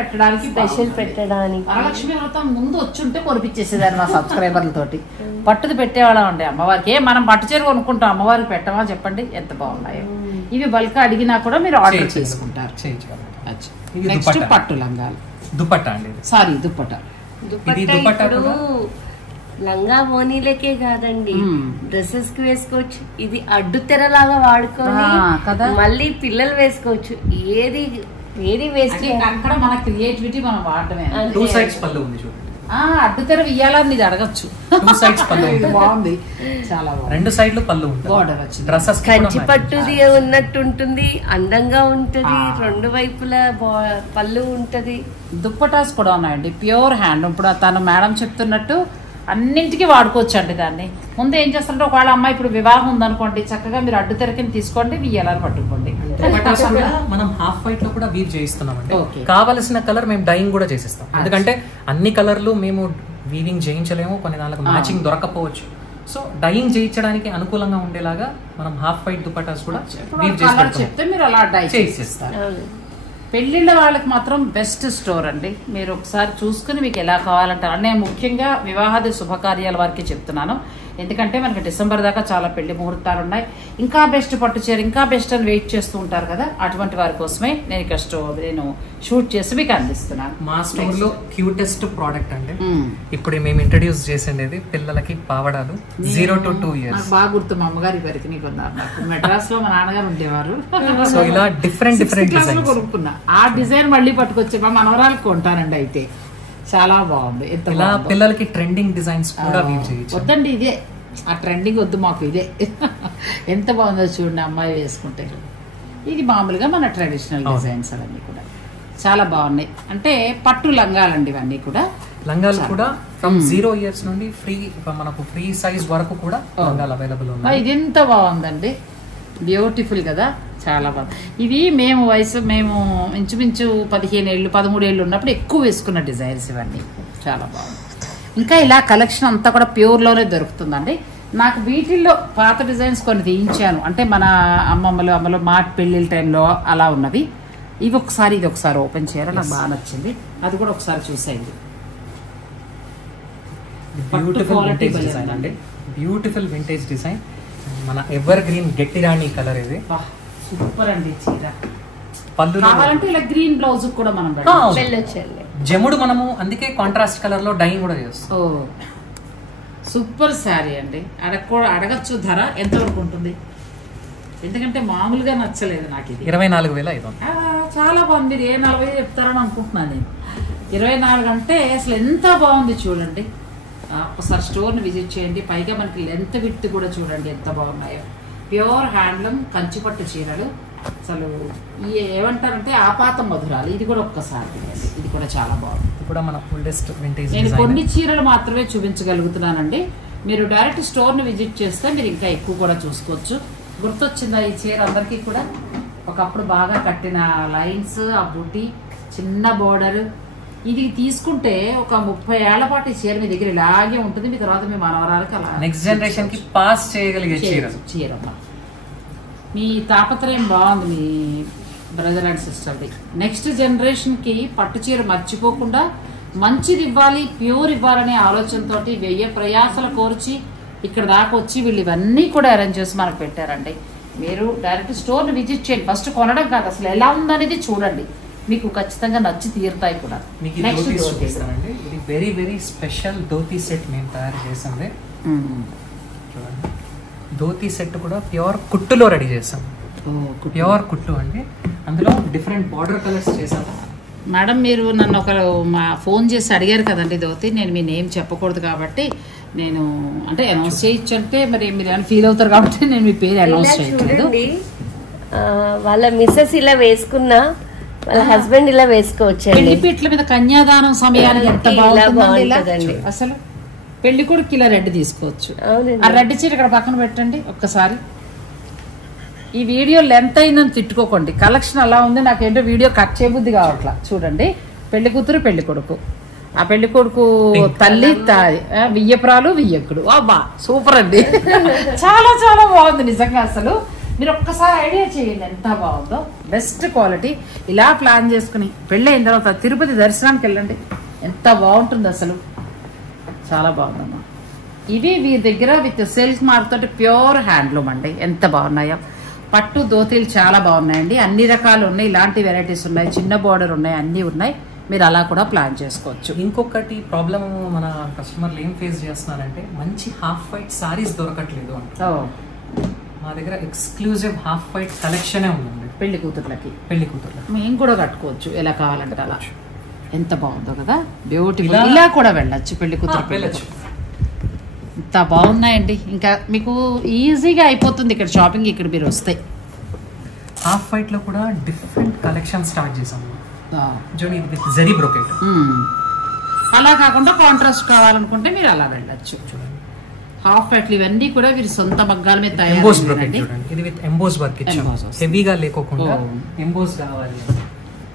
పెట్టడానికి వరలక్ష్మి వ్రతం ముందు వచ్చుంటే కొనిపించేసేదాన్ని మా సబ్స్క్రైబర్లతోటి. పట్టుది పెట్టేవాళ్ళం అండి అమ్మవారికి. మనం పట్టు చీర కొనుక్కుంటాం, అమ్మవారికి పెట్టమా చెప్పండి ఎంత బాగున్నాయో. ఇవి బల్క్ అడిగినా కూడా మీరు ఆర్డర్ చేసుకుంటారు. నెక్స్ట్ పట్టు లంగాలు, దుపట్టా అండి. సారీ దుప్పట. ఇప్పుడు లంగా ఓనీలకే కాదండి, డ్రెస్సెస్ కి వేసుకోవచ్చు. ఇది అడ్డు తెరలాగా వాడుకొని మళ్ళీ పిల్లలు వేసుకోవచ్చు. ఏది వేస్ట్ అక్కడ మన క్రియేటివిటీ మనం వాడటమే. 2 sides పళ్ళు ఉంది చూడండి. అడ్డుతెర ఇయ్యాలని ఇది అడగచ్చు. 2 sides పళ్ళు బాగుంది, చాలా బాగుంది. 2 సైడ్లు పళ్ళు ఉంటుంది. బార్డర్ వచ్చింది. డ్రెస్సెస్ కంచి పట్టుది ఉన్నట్టు ఉంటుంది, అందంగా ఉంటది, 2 వైపులా పళ్ళు ఉంటది. దుప్పటాస్ కూడా ఉన్నాయండి, ప్యూర్ హ్యాండ్. ఇప్పుడు తను మేడం చెప్తున్నట్టు అన్నింటికి వాడుకోవచ్చు అండి దాన్ని. ముందు ఏం చేస్తారంటే ఒకవేళ అమ్మాయి ఇప్పుడు వివాహం ఉందనుకోండి, చక్కగా మీరు అడ్డు తెరకిని తీసుకోండి, వియ్యాలని పట్టుకోండి. దుపట్టాస్ కూడా మనం హాఫ్ వైట్ లో కూడా వీవ్ చేయిస్తున్నామండి. కావలసిన కలర్ మేము డైయింగ్ కూడా చేసిస్తాం. ఎందుకంటే అన్ని కలర్లు మేము వీవింగ్ చేయించలేము, కొన్ని దానికి మ్యాచింగ్ దొరకపోవచ్చు. సో డైయింగ్ చేయించడానికి అనుకూలంగా ఉండేలాగా మనం హాఫ్ వైట్ దుపట్టాస్ కూడా వీవ్ చేసి చెప్తే మీరు అలా డై చేసిస్తారు. పెళ్లిళ్ళ వాళ్ళకి మాత్రం బెస్ట్ స్టోర్ అండి. మీరు ఒకసారి చూసుకుని మీకు ఎలా కావాలంటారు. నేను ముఖ్యంగా వివాహాది శుభకార్యాల వారికి చెప్తున్నాను, ఎందుకంటే మనకి డిసెంబర్ దాకా చాలా పెళ్లి ముహూర్తాలు ఉన్నాయి. ఇంకా బెస్ట్ పట్టు చీర, ఇంకా బెస్ట్ అని వెయిట్ చేస్తూ ఉంటారు కదా, అటువంటి వారి కోసమే నేను ఇక్కడ నేను షూట్ చేసి మీకు అందిస్తున్నాను. మా స్టోర్ లో క్యూటెస్ట్ ప్రోడక్ట్ అండి ఇప్పుడు మేము ఇంట్రడ్యూస్ చేసిండేది పిల్లలకి పావడాలు 0 to 2 years. బాగా గుర్తు, మా అమ్మగారి వరకు నీకు నాకు మెడ్రాస్ లో మా నాన్నగారు ఉండేవారు. సో ఇలా డిఫరెంట్ డిజైన్ కొనుక్కున్నా, ఆ డిజైన్ మళ్ళీ పట్టుకొచ్చి మా మనవరాలకు కొంటానండి. అయితే చాలా బాగుంది. ఇలా పిల్లలకి ట్రెండింగ్ డిజైన్స్ కూడా వీవ్ చేయొచ్చు. వద్దండి ఇదే, ఆ ట్రెండింగ్ వద్దు మాకు, ఇదే ఎంత బాగుందో చూడండి అమ్మాయి వేసుకుంటే. ఇది మామూలుగా మన ట్రెడిషనల్ డిజైన్స్ అవన్నీ కూడా చాలా బాగున్నాయి. అంటే పట్టు లంగాలండి ఇవన్నీ కూడా. లంగాలు కూడా ఫ్రమ్ 0 years నుండి మనకు ఫ్రీ సైజ్ వరకు కూడా లంగాలు అవైలబుల్ ఉన్నాయి. ఇది ఎంత బాగుందండి, బ్యూటిఫుల్ కదా, చాలా బాగుంది. ఇవి మేము ఇంచుమించు 15 ఏళ్ళు 13 ఏళ్ళు ఉన్నప్పుడు ఎక్కువ వేసుకున్న డిజైన్స్ ఇవన్నీ, చాలా బాగుంది. ఇంకా ఇలా కలెక్షన్ అంతా కూడా ప్యూర్లోనే దొరుకుతుందండి. నాకు వీటిల్లో పాత డిజైన్స్ కొన్ని తీయించాను, అంటే మన అమ్మమ్మలు మా పెళ్ళిళ్ళ టైంలో అలా ఉన్నవి. ఇది ఒకసారి ఓపెన్ చేయాలి, నాకు బాగా నచ్చింది. అది కూడా ఒకసారి చూసేయండి. బ్యూటిఫుల్ వింటేజ్ డిజైన్ అండి, బ్యూటిఫుల్ వింటేజ్ డిజైన్. మన ఎవర్ గ్రీన్ గట్టి రాణి కలర్ ఇది, సూపర్ అండి. చీర పళ్ళు కావాలంటే ఇలా గ్రీన్ బ్లౌజ్ కూడా మనం జముడు మనము అందుకే కాంట్రాస్ట్ కలర్ లో డైయింగ్ కూడా చేస్తాం. సూపర్ శారీ అండి. అడగచ్చు ధర ఎంతవరకు ఉంటుంది, ఎందుకంటే మామూలుగా నచ్చలేదు నాకు ఇది. 24,500. చాలా బాగుంది. మీరు 40 చెప్తారని అనుకుంటున్నాను నేను. 24 అంటే అసలు ఎంత బాగుంది చూడండి. ఒకసారి స్టోర్ని విజిట్ చేయండి. పైగా మనకి లెంత్ విడ్త్ కూడా చూడండి ఎంత బాగున్నాయో. ప్యూర్ హ్యాండ్లూమ్ కంచిపట్టు చీరలు, అసలు ఏమంటారంటే ఆపాత మధురాలు. ఇది కూడా ఒక్కసారి, ఇది కూడా చాలా బాగుంది. ఇది కూడా మన ఓల్డెస్ట్ వింటేజ్. నేను కొన్ని చీరలు మాత్రమే చూపించగలుగుతున్నానండి. మీరు డైరెక్ట్ స్టోర్ని విజిట్ చేస్తే మీరు ఇంకా ఎక్కువ కూడా చూసుకోవచ్చు. గుర్తొచ్చిందా ఈ చీర అందరికీ కూడా? ఒకప్పుడు బాగా కట్టిన లైన్స్, ఆ బుట్టి, చిన్న బోర్డర్. ఇది తీసుకుంటే ఒక 30 ఏళ్ల పాటు ఈ చీర మీ దగ్గర ఇలాగే ఉంటుంది. మీ తర్వాత మీ మనవరాలకి అలా నెక్స్ట్ జనరేషన్ కి పాస్ చేయగలిగే చీర. మీ తాపత్రయం బాగుంది మీ బ్రదర్ అండ్ సిస్టర్ది. నెక్స్ట్ జనరేషన్ కి పట్టు చీర మర్చిపోకుండా మంచిది ఇవ్వాలి, ప్యూర్ ఇవ్వాలనే ఆలోచనతో వెయ్యి ప్రయాసలు కోర్చి ఇక్కడ దాకా వచ్చి వీళ్ళు ఇవన్నీ కూడా అరేంజ్ చేసి మనకు పెట్టారండి. మీరు డైరెక్ట్ స్టోర్ని విజిట్ చేయండి. ఫస్ట్ కొనడం కాదు, అసలు ఎలా ఉందనేది చూడండి, మీకు ఖచ్చితంగా నచ్చి తీరుతాయి కూడా. ఇది very very special dhoti set మేము తయారు చేసాము. చూడండి, ధోతీ సెట్ కూడా ప్యూర్ కుట్టులో రెడీ చేసాం. ప్యూర్ కుట్టు అండి, అందులో డిఫరెంట్ బార్డర్ కలర్స్ చేసాము. మేడం మీరు నన్ను ఒకరు ఫోన్ చేసి అడిగారు కదండి ధోతి, నేను మీ నేమ్ చెప్పకూడదు కాబట్టి నేను అంటే అనౌన్స్ చేయొచ్చు అంటే మరి మీరు ఏమైనా ఫీల్ అవుతారు కాబట్టి నేను మీ పేరు అనౌన్స్ చేయట్లేదు. వాళ్ళ మిస్సెస్ ఇలా వేసుకున్నా వాళ్ళ హస్బెండ్ ఇలా వేసుకోవచ్చు. పెళ్లిపీట్ల మీద కన్యాదానం సమయానికి ఎంత బాగుంటుందండి అసలు. పెళ్లి కొడుకు ఇలా రెడ్ తీసుకోవచ్చు. ఆ రెడ్ చీర ఇక్కడ పక్కన పెట్టండి ఒక్కసారి. ఈ వీడియో లెంత్ అయిందని తిట్టుకోకండి, కలెక్షన్ అలా ఉంది. నాకేంటో వీడియో కట్ చేయబుద్ధి కావట్లా. చూడండి, పెళ్లి కూతురు పెళ్లి కొడుకు, ఆ పెళ్లి కొడుకు తల్లి వియ్యపురాలు వియ్యకుడు. అబ్బా సూపర్ అండి, చాలా చాలా బాగుంది నిజంగా. అసలు మీరు ఒక్కసారి ఐడియా చేయండి ఎంత బాగుందో. Best quality. ఇలా ప్లాన్ చేసుకుని పెళ్ళి అయిన తర్వాత తిరుపతి దర్శనానికి వెళ్ళండి, ఎంత బాగుంటుంది అసలు. చాలా బాగుందమ్మా. ఇవి వీరి దగ్గర విత్ సిల్క్ మార్క్ తోటి ప్యూర్ హ్యాండ్లూమ్ అండి, ఎంత బాగున్నాయో. పట్టు ధోతీలు చాలా బాగున్నాయండి, అన్ని రకాలు ఉన్నాయి. ఇలాంటి వెరైటీస్ ఉన్నాయి, చిన్న బార్డర్ ఉన్నాయి, అన్నీ ఉన్నాయి. మీరు అలా కూడా ప్లాన్ చేసుకోవచ్చు. ఇంకొకటి ప్రాబ్లమ్ మన కస్టమర్లు ఏం ఫేస్ చేస్తున్నారంటే మంచి హాఫ్ వైట్ సారీస్ దొరకట్లేదు అంటే. మా దగ్గర ఎక్స్క్లూజివ్ హాఫ్ వైట్ కలెక్షనే ఉందండి పెళ్లి కూతుర్లకి. పెళ్లి కూతుర్లకి మేము కూడా కట్టుకోవచ్చు ఎలా కావాలంటే అలా. ఎంత బాగుందో కదా, బ్యూటిఫుల్. ఇలా కూడా వెళ్ళొచ్చు పెళ్లి కూతురు వెళ్ళొచ్చు. ఇంత బాగున్నాయండి. ఇంకా మీకు ఈజీగా అయిపోతుంది ఇక్కడ షాపింగ్. ఇక్కడ మీరు వస్తాయి. హాఫ్ వైట్ లో కూడా డిఫరెంట్ కలెక్షన్ స్టార్ట్ చేసాము చూడండి, ఇది విత్ జరీ బ్రోకెట్. అలా కాకుండా కాంట్రాస్ట్ కావాలనుకుంటే మీరు అలా వెళ్ళొచ్చు. చూడండి హాఫ్ వైట్లు ఇవన్నీ కూడా వీరి సొంత మగ్గాల మీద ఎంబోస్ తయారు. బ్రోకెట్ చూడండి, ఇది విత్ ఎంబోస్ వర్క్ ఇచ్చాము. హెవీగా లేకోకుండా ఎంబోస్ కావాలి.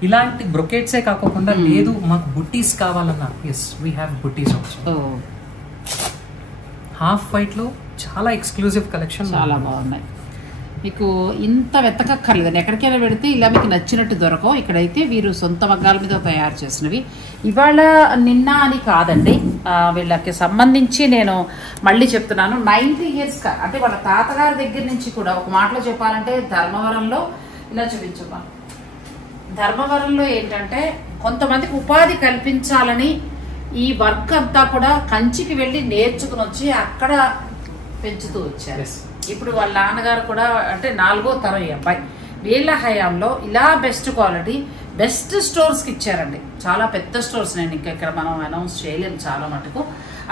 ఇలాంటి బ్రొకెట్సే కాకుండా లేదు మాకు బుట్టీస్ కావాలన్నా, yes we have buttis also. Half white లో చాలా ఎక్స్క్లూజివ్ కలెక్షన్, చాలా బాగున్నాయి. మీకు ఇంత వెతకక్కర్లేదండి, ఎక్కడికైనా పెడితే ఇలా మీకు నచ్చినట్టు దొరకవు. ఇక్కడైతే వీరు సొంత మగ్గాల మీద తయారు చేసినవి. ఇవాళ నిన్న అని కాదండి, వీళ్ళకి సంబంధించి నేను మళ్ళీ చెప్తున్నాను. 90 years అంటే వాళ్ళ తాతగారి దగ్గర నుంచి కూడా ఒక మాటలో చెప్పాలంటే ధర్మవరంలో ఇలా చూపించమ్మా. ధర్మవరంలో ఏంటంటే కొంతమందికి ఉపాధి కల్పించాలని ఈ వర్క్ అంతా కూడా కంచికి వెళ్ళి నేర్చుకుని వచ్చి అక్కడ పెంచుతూ వచ్చారు. ఇప్పుడు వాళ్ళ నాన్నగారు కూడా అంటే 4వ తరం ఈ అబ్బాయి. వీళ్ళ హయాంలో ఇలా బెస్ట్ క్వాలిటీ బెస్ట్ స్టోర్స్కి ఇచ్చారండి. చాలా పెద్ద స్టోర్స్, నేను ఇంకా ఇక్కడ మనం అనౌన్స్ చేయలేము చాలా మటుకు.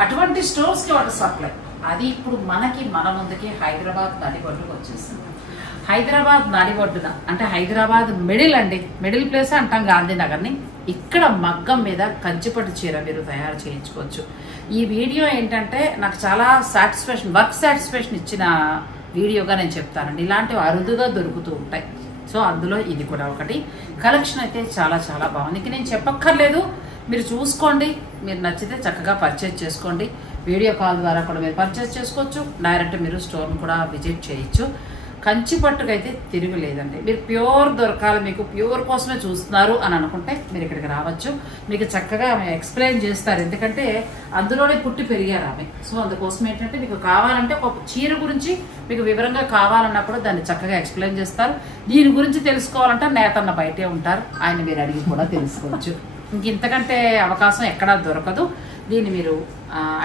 అటువంటి స్టోర్స్కి వాటి సప్లై. అది ఇప్పుడు మన ముందుకి హైదరాబాద్ నడిబొడ్డుకు వచ్చేసింది. హైదరాబాద్ నడిబొడ్డున అంటే హైదరాబాద్ మిడిల్ అండి, మిడిల్ ప్లేస్ అంటాం గాంధీనగర్ని. ఇక్కడ మగ్గం మీద కంచిపట్టు చీర మీరు తయారు చేయించుకోవచ్చు. ఈ వీడియో ఏంటంటే నాకు చాలా సాటిస్ఫాక్షన్, వర్క్ సాటిస్ఫాక్షన్ ఇచ్చిన వీడియోగా నేను చెప్తానండి. ఇలాంటివి అరుదుగా దొరుకుతూ ఉంటాయి. సో అందులో ఇది కూడా ఒకటి. కలెక్షన్ అయితే చాలా చాలా బాగుంది. ఇంక నేను చెప్పక్కర్లేదు, మీరు చూసుకోండి. మీరు నచ్చితే చక్కగా పర్చేజ్ చేసుకోండి. వీడియో కాల్ ద్వారా కూడా మీరు పర్చేజ్ చేసుకోవచ్చు. డైరెక్ట్ మీరు స్టోర్ను కూడా విజిట్ చేయొచ్చు. కంచి పట్టుకైతే తిరుగులేదండి. మీరు ప్యూర్ దొరకాలి, మీకు ప్యూర్ కోసమే చూస్తున్నారు అని అనుకుంటే మీరు ఇక్కడికి రావచ్చు. మీకు చక్కగా ఆమె ఎక్స్ప్లెయిన్ చేస్తారు, ఎందుకంటే అందులోనే పుట్టి పెరిగారు ఆమె. సో అందుకోసం ఏంటంటే మీకు కావాలంటే ఒక చీర గురించి మీకు వివరంగా కావాలన్నప్పుడు దాన్ని చక్కగా ఎక్స్ప్లెయిన్ చేస్తారు. దీని గురించి తెలుసుకోవాలంటే నేతన్న బయటే ఉంటారు, ఆయన మీరు అడిగి కూడా తెలుసుకోవచ్చు. ఇంక ఇంతకంటే అవకాశం ఎక్కడా దొరకదు. దీన్ని మీరు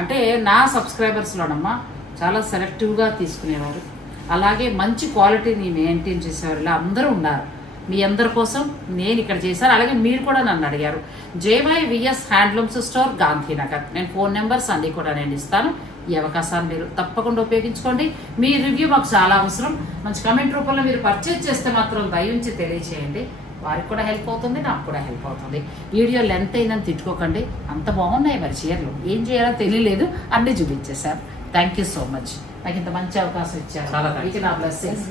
అంటే నా సబ్స్క్రైబర్స్లోనమ్మా చాలా సెలెక్టివ్గా తీసుకునేవారు, అలాగే మంచి క్వాలిటీని మెయింటైన్ చేసేవారు ఇలా అందరూ ఉన్నారు. మీ అందరి కోసం నేను ఇక్కడ చేశాను. అలాగే మీరు కూడా నన్ను అడిగారు. JYVS handlooms store, Gandhinagar. నేను ఫోన్ నెంబర్స్ అన్నీ కూడా నేను ఇస్తాను. ఈ అవకాశాన్ని మీరు తప్పకుండా ఉపయోగించుకోండి. మీ రివ్యూ మాకు చాలా అవసరం. మంచి కమెంట్ రూపంలో మీరు పర్చేజ్ చేస్తే మాత్రం దయించి తెలియచేయండి. వారికి కూడా హెల్ప్ అవుతుంది, నాకు కూడా హెల్ప్ అవుతుంది. వీడియో లెంత్ అయిందని తిట్టుకోకండి, అంత బాగున్నాయి మరి చీరలు. ఏం చేయాలో తెలియలేదు, అన్నీ చూపించేశారు. Thank you so much. నాకు ఇంత మంచి అవకాశం ఇచ్చారు. మీకు నా బ్లెస్సింగ్స్.